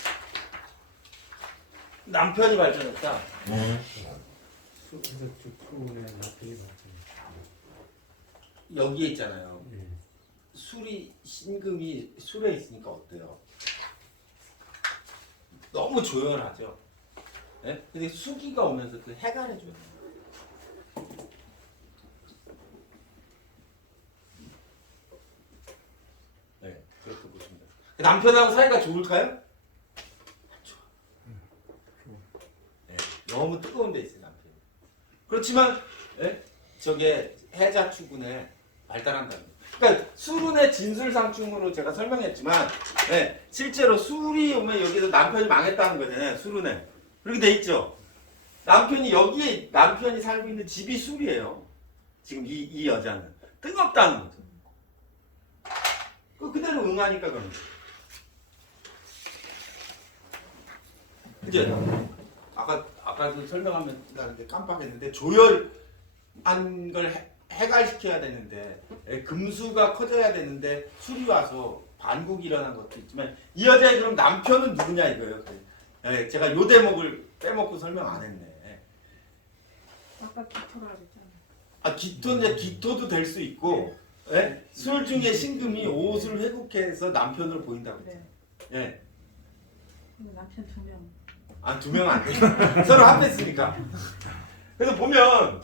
남편이 발전했다. 그래서 초운에 남편이 발전했다. 여기에 있잖아요. 예. 술이 신금이 술에 있으니까 어때요? 너무 조연하죠. 예? 근데 수기가 오면서 그 해갈해줘요. 네, 그렇게 보시면 돼요. 남편하고 사이가 좋을까요? 안 좋아. 네, 너무 뜨거운 데 있어요, 남편이. 그렇지만, 저게 해자추군에 발달한다는 거예요. 그러니까 술운의 진술상충으로 제가 설명했지만, 실제로 술이 오면 여기서 남편이 망했다는 거잖아요, 술운에. 그렇게 돼 있죠. 남편이 여기에 남편이 살고 있는 집이 술이에요. 지금 이 여자는 뜨겁다는 거죠. 그대로 응하니까 그런 거죠. 이제 아까도 설명하면 깜빡했는데 조열 걸 해갈시켜야 되는데 금수가 커져야 되는데 술이 와서 반국이 일어난 것도 있지만 이 여자의 그럼 남편은 누구냐 이거예요. 제가 요 대목을 빼먹고 설명 안 했네. 아까 기토라 그랬잖아. 아 기토는 기토도 될 수 있고 술 중에 신금이 옷을 회복해서 남편으로 보인다고 그래. 그랬잖아요. 예. 근데 남편 2명. 아, 2명은 안 돼. 서로 합했으니까. 그래서 보면,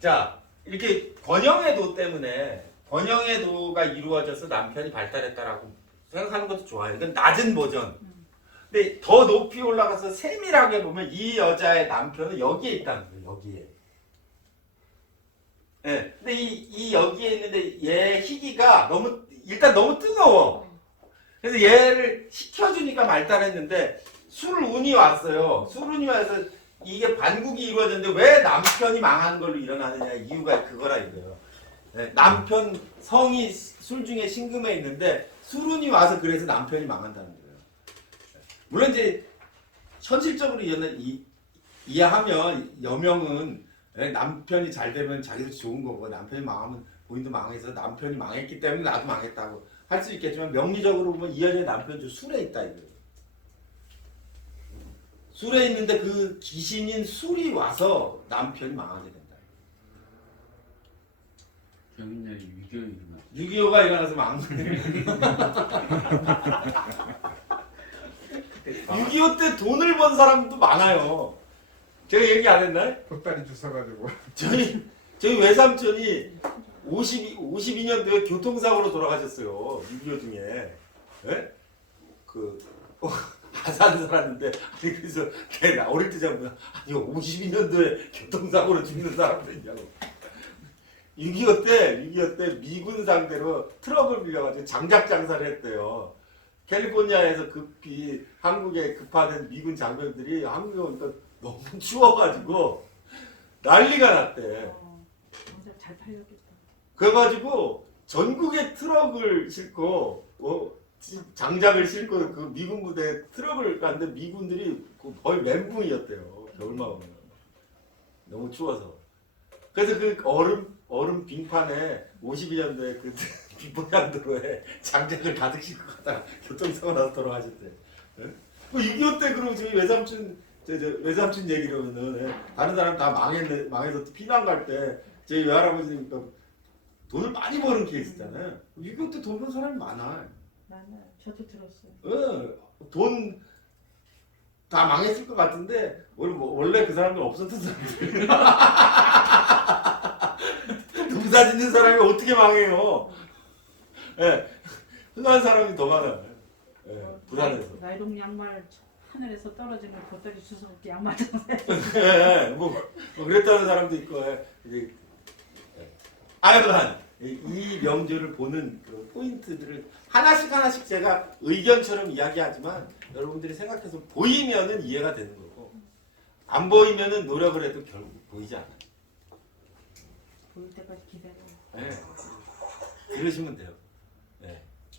자, 이렇게 권영의 도 때문에, 권영의 도가 이루어져서 남편이 발달했다라고 생각하는 것도 좋아요. 이건 낮은 버전. 근데 더 높이 올라가서 세밀하게 보면 이 여자의 남편은 여기에 있다는 거예요, 여기에. 예. 근데 이 여기에 있는데 얘 희귀가 일단 너무 뜨거워. 그래서 얘를 식혀주니까 발달했는데, 술운이 왔어요. 술운이 와서 이게 반국이 이루어졌는데 왜 남편이 망하는 걸로 일어나느냐 이유가 그거라 이거예요. 남편 성이 술 중에 신금에 있는데 술운이 와서 그래서 남편이 망한다는 거예요. 물론 이제 현실적으로 이해하면 여명은 남편이 잘 되면 자기도 좋은 거고 남편이 망하면 본인도 망해서 남편이 망했기 때문에 나도 망했다고 할 수 있겠지만 명리적으로 보면 이 여자의 남편도 술에 있다 이거예요. 술에 있는데 그 귀신인 술이 와서 남편이 망하게 된다. 경인년이 위기가 일어나. 6.25가 일어나서 망하네. 6.25 때 돈을 번 사람도 많아요. 제가 얘기 안 했나요? 보따리 주워가지고 저희 외삼촌이 52년도에 교통사고로 돌아가셨어요. 6.25 중에. 예? 아산 살았는데 아니 그래서 내가 어릴 때 잡으면 아니 52년도에 교통사고로 죽는 사람도 있냐고. 6.25 때 미군 상대로 트럭을 빌려가지고 장작 장사를 했대요. 캘리포니아에서 급히 한국에 급하던 미군 장병들이 한국에 오니까 너무 추워가지고 난리가 났대. 장작 잘 팔렸겠다. 그래가지고 전국에 트럭을 싣고 장작을 싣고 그 미군 부대에 트럭을 갔는데 미군들이 거의 멘붕이었대요. 겨울만 오면 너무 추워서. 그래서 그 얼음 빙판에 52년도에 그 빙포장도로에 장작을 가득 싣고 가다가 교통사고 나서 돌아가셨대. 6.25 때 그러고 저희 외삼촌 얘기로는 다른 사람 다 망해서 피난 갈 때 저희 외할아버지님 돈을 많이 버는 케이스잖아요. 6.25 때 돈 버는 사람이 많아. 맞아요. 저도 들었어요. 돈 다 망했을 것 같은데 원래 그 사람들 없었던 사람들. 농사 짓는 사람이 어떻게 망해요? 흔한 사람이 더 많아요. 불안해서. 나이롱 양말 하늘에서 떨어지는 보따리 주워 먹기 양말 장사해. 뭐 그랬다는 사람도 있고. 하여간 이 명절을 보는 그 포인트들을 하나씩 제가 의견처럼 이야기하지만 여러분들이 생각해서 보이면은 이해가 되는 거고 안 보이면은 노력을 해도 결국 보이지 않아요. 보일 때까지 기다려. 그러시면 돼요.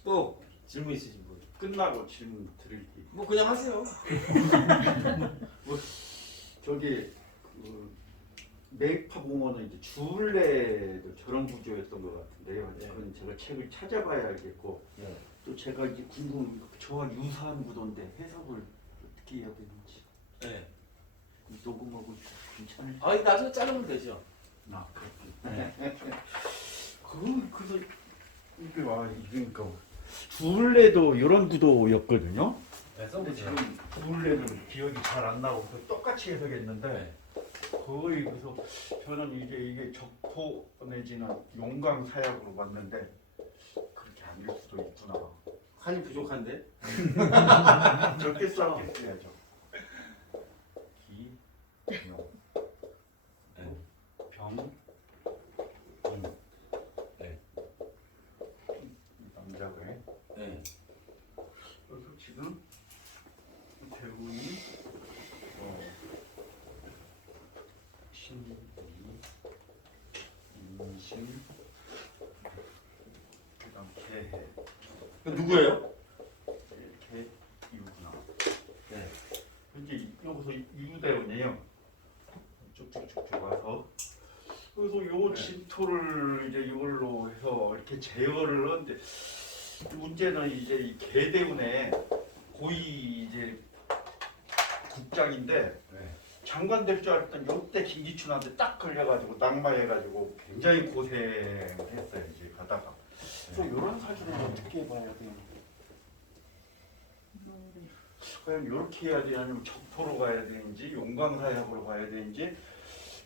또 질문 있으신 분? 끝나고 질문 드릴게요. 뭐 그냥 하세요. 저기 메이파 봉어는 이제 주울레도 저런 구조였던 것 같은데요. 네. 그건 제가 책을 찾아봐야 알겠고 네. 또 제가 이제 궁금한 저와 유사한 구도인데 해석을 어떻게 해야 되는지 네. 녹음하고 괜찮아요? 아, 나중에 자르면 되죠. 아 그렇군요. 그래서 이게 그러니까 주울레도 이런 구도였거든요. 근데 지금 주울레는 기억이 잘 안 나고 그래서 똑같이 해석했는데 거의 그래서 저는 이게 적포 내지는 용강 사약으로 봤는데 그렇게 아닐 수도 있구나. 한이 부족한데? 적게 써야죠. 기, 병, 남자고요. 네. 그래서 지금 대운이 신이, 임신, 그다음 개해. 누구예요? 개유구나. 네. 이제 여기서 유대원이에요. 쭉쭉쭉쭉 와서 그래서 요 진토를 이제 이걸로 해서 이렇게 제어를 하는데 문제는 이제 이 개대운에 고위 이제 국장인데 장관 될 줄 알았더니 요때 김기춘한테 딱 걸려가지고 낙마해가지고 굉장히 고생했어요 이제 가다가. 그래서 이런 사주를 어떻게 봐야 돼요? 과연 이렇게 해야 되냐 아니면 적토로 가야 되는지 용광사약으로 가야 되는지.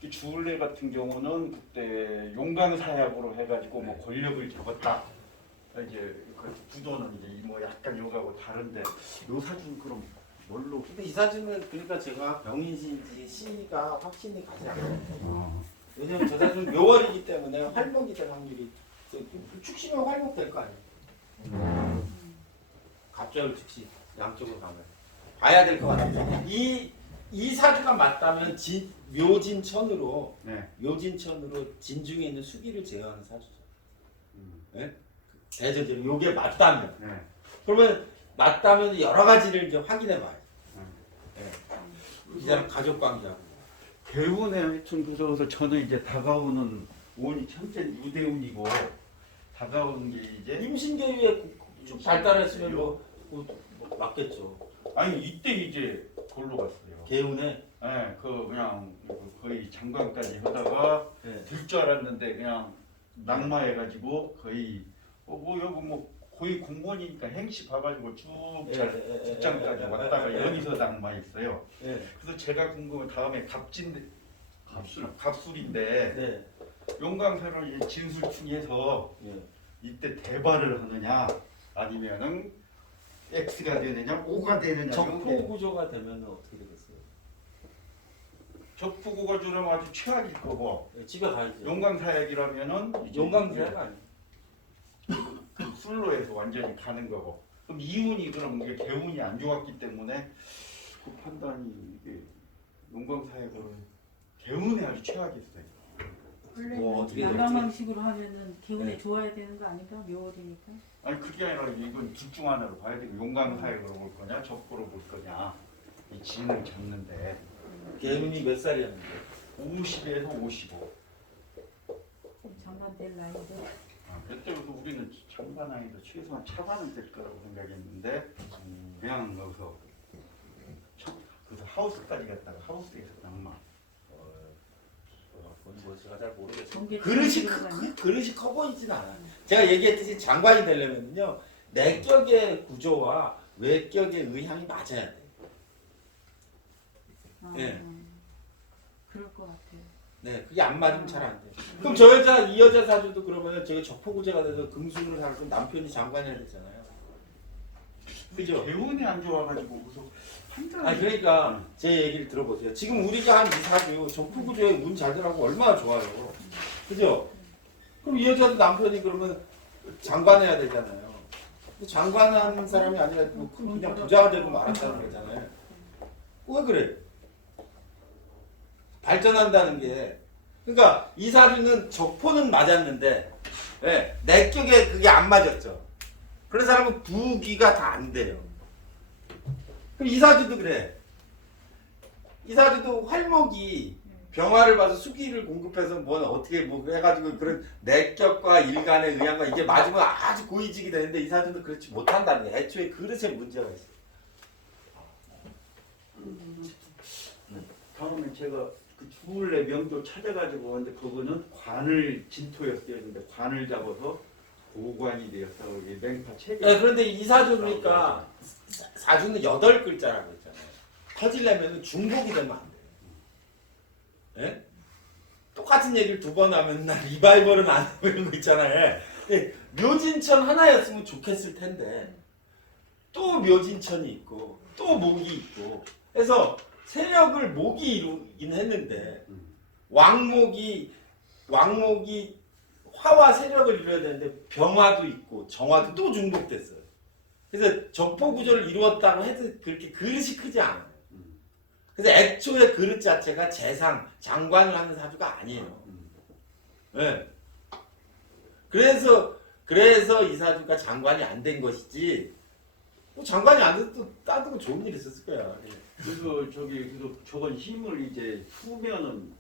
이 주울레 같은 경우는 그때 용광사약으로 해가지고 뭐 권력을 잡았다. 이제 그 구도는 이제 뭐 약간 요거하고 다른데 요 사주는 그럼 뭘로? 근데 이 사주는 그러니까 제가 병인신지 시가 확신이 가지 않아요. 왜냐면 저 사주는 묘월이기 때문에 활목이 될 확률이 축시면 활목 될 거 아니에요. 갑절 축시 양쪽으로 가면 봐야 될 것 같아요. 이 사주가 맞다면 묘진천으로 네. 묘진천으로 진중에 있는 수기를 제어하는 사주죠. 네? 대전제로 요게 맞다면 네. 그러면 맞다면 여러 가지를 이제 확인해 봐요. 네. 이 사람 가족 관계하고 대운에 하여튼 그래서 저는 이제 다가오는 운이 현재 유대운이고 다가오는 게 이제 임신계위에 쭉 발달했으면 뭐 맞겠죠. 아니 이때 이제 골로 갔어요. 개운에 네, 그냥 거의 장관까지 하다가 네. 될 줄 알았는데 그냥 낙마해가지고 거의 뭐 여기 뭐 거의 공무원이니까 행시 봐가지고 쭉 직장까지 왔다가 여기서 낙마했어요. 네. 그래서 제가 궁금한 다음에 갑술인데 네. 용광사로 이제 진술충해서 네. 이때 대발을 하느냐 아니면은 X가 되느냐 O가 되느냐 적포 구조가 되면 어떻게 되겠어요? 적부고가 주는 아주 최악일 거고 네, 집에 가야죠. 용광사약이라면은 이제 용광사약 아니에요. 술로 해서 완전히 가는 거고 그럼 이운이 그럼 이게 개운이 안 좋았기 때문에 그 판단이 이게 용광사약으로 개운이 아주 최악이었어요. 뭐 어떻게 원래는 난방식으로 하면은 기운이 네. 좋아야 되는 거 아닌가? 묘월이니까. 아니 그게 아니라 이건 둘 중 하나로 봐야 되고 용광사약으로 볼 거냐 적부로 볼 거냐 이 진을 잡는데 개운이 몇 살이었는데? 50에서 55. 장관 될 나이인데. 그때부터 우리는 장관 아니도 최소한 차관은 될 거라고 생각했는데 그냥 여기서 그래서 하우스까지 갔다가 하우스에서 낙마. 뭐 제가 잘 모르겠어요. 정계 그릇이 들어가냐? 그릇이 커 보이진 않아. 제가 얘기했듯이 장관이 되려면요 내격의 구조와 외격의 의향이 맞아야 돼. 네. 그럴 것 같아요. 네, 그게 안 맞으면 잘 안 돼. 그럼 저 여자 이 여자 사주도 그러면 저게 적포구제가 돼서 금수를 하고 남편이 장관이 해야 되잖아요. 그죠? 개운이 안 좋아가지고 그래서 판단이. 아 그러니까 제 얘기를 들어보세요. 지금 우리가 한 이 사주 적포구조에 운 잘 들어가고 얼마나 좋아요. 그죠? 그럼 이 여자도 남편이 그러면 장관해야 되잖아요. 장관하는 사람이 아니라 뭐 그냥 부자가 되고 말았다는 거잖아요. 왜 그래? 발전한다는 게 그러니까 이 사주는 적포는 맞았는데 네, 내격에 그게 안 맞았죠. 그런 사람은 부기가 다 안 돼요. 그럼 이 사주도 그래. 이 사주도 활목이 병화를 봐서 수기를 공급해서 뭐 어떻게 뭐 해가지고 그런 내격과 일간의 의향과 이게 맞으면 아주 고위직이 되는데 이 사주는 그렇지 못한다는 거야. 애초에 그릇에 문제가 있어. 다음에 제가 그 주울레 명도 찾아가지고 왔는데 그거는 관을 진토였었는데 관을 잡아서 고관이 되었어. 이게 맹파 체계. 네, 그런데 이 사주 그러니까 사주는 8글자라고 했잖아요. 터지려면 중복이 되면 안 돼요. 예? 똑같은 얘기를 2번 하면 나 리바이벌은 안 하고 이런 거 있잖아요. 예, 묘진천 하나였으면 좋겠을 텐데 또 묘진천이 있고 또 목이 있고 해서 세력을 목이 이루긴 했는데 왕목이 화와 세력을 이루어야 되는데 병화도 있고 정화도 또 중복됐어요. 그래서 적포 구조를 이루었다고 해도 그렇게 그릇이 크지 않아요. 그래서 애초에 그릇 자체가 재상, 장관을 하는 사주가 아니에요. 네. 그래서 이 사주가 장관이 안 된 것이지. 뭐 장관이 안 돼도 또 따르고 좋은 일 있었을 거야. 그래서 그래서 저건 힘을 이제 후면은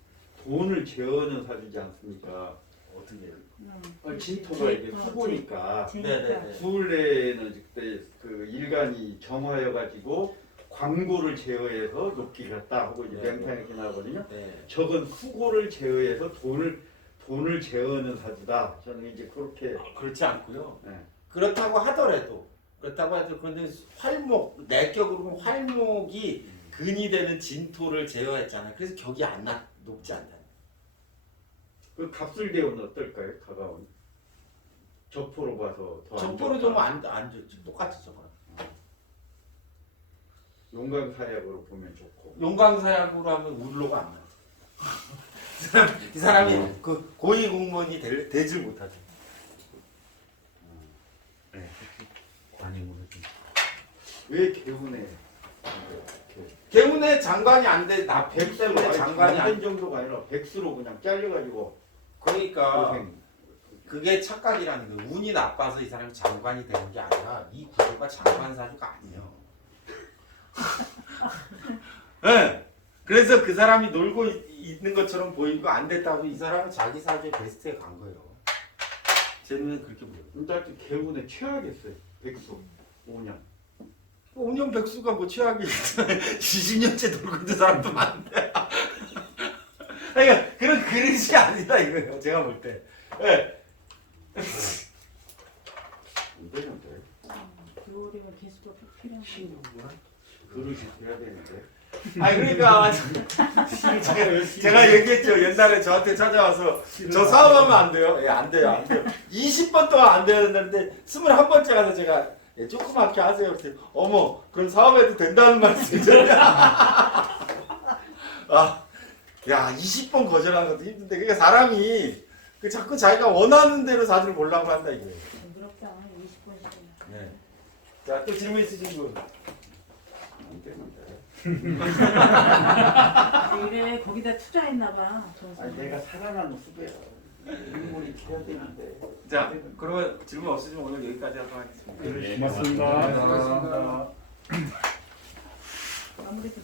돈을 재어는 사주지 않습니까? 어떻게? 진토가 이게 후보니까 네네네. 둘레는 그때 그 일간이 정화여 가지고 광고를 제어해서 높이가 딱 하고 이제 네. 명탕 이렇게 나오거든요. 네. 저건 후고를 제어해서 돈을 제어하는 사주다. 저는 이제 그렇게 그렇지 않고요. 네. 그렇다고 하더라도 그런데 활목 내격으로 보면 활목이 근이 되는 진토를 제어했잖아요. 그래서 격이 안 높지 않다. 그 갑술대원은 어떨까요? 가까운 적포로 봐서 더 적보로 좀 안 좋죠. 똑같이 저거. 용광사약으로 보면 좋고 용광사약으로 하면 울로가 안 나. 이 사람이 그 고위 공무원이 되질 못하죠. 관행으로 좀. 왜 개운해? 개운의 장관이 안 돼. 나 백 때문에 백수로 장관이 안 된 정도가 아니라 백수로 그냥 잘려가지고 그러니까 고생. 그게 착각이라는 거예요. 운이 나빠서 이 사람이 장관이 되는 게 아니라 이 구조가 장관 사주가 아니에요. 네. 그래서 그 사람이 놀고 있는 것처럼 보이고 안 됐다고 이 사람은 자기 사주의 베스트에 간 거예요. 제 눈에 그렇게 보여요. 진짜 개운에 최악이었어요. 백수 5년. 5년 백수가 뭐 최악이 20년째 놀고 있는 사람도 많은데. 그러니까 그런 그릇이 아니다 이거예요. 제가 볼 때. 네. 안 되는데 겨울이면 개수가 꼭 필요한 거. 그릇이 돼야 되는데. 아니 그러니까 제가 얘기했죠. 옛날에 저한테 찾아와서 저 사업하면 안 돼요. 예, 안 돼요. 안 돼요. 20번 동안 안 돼야 되는데 21번째 가서 제가 예, 조그맣게 하세요. 그랬더니 어머 그럼 사업해도 된다는 말씀이잖아요. 아, 야 20번 거절하는 것도 힘든데 그러니까 사람이 그 자꾸 자기가 원하는 대로 사주를 보려고 한다 이거예요. 부럽다. 20번씩. 네. 자 또 질문 있으신 분? 안 되는데. 그래 거기다 투자했나 봐. 아니 내가 사랑하는 후배야. 인물이 돼야 되는데. 자 그러면 질문 없으시면 오늘 여기까지 하도록 하겠습니다. 네, 고맙습니다. 고맙습니다. 아무래도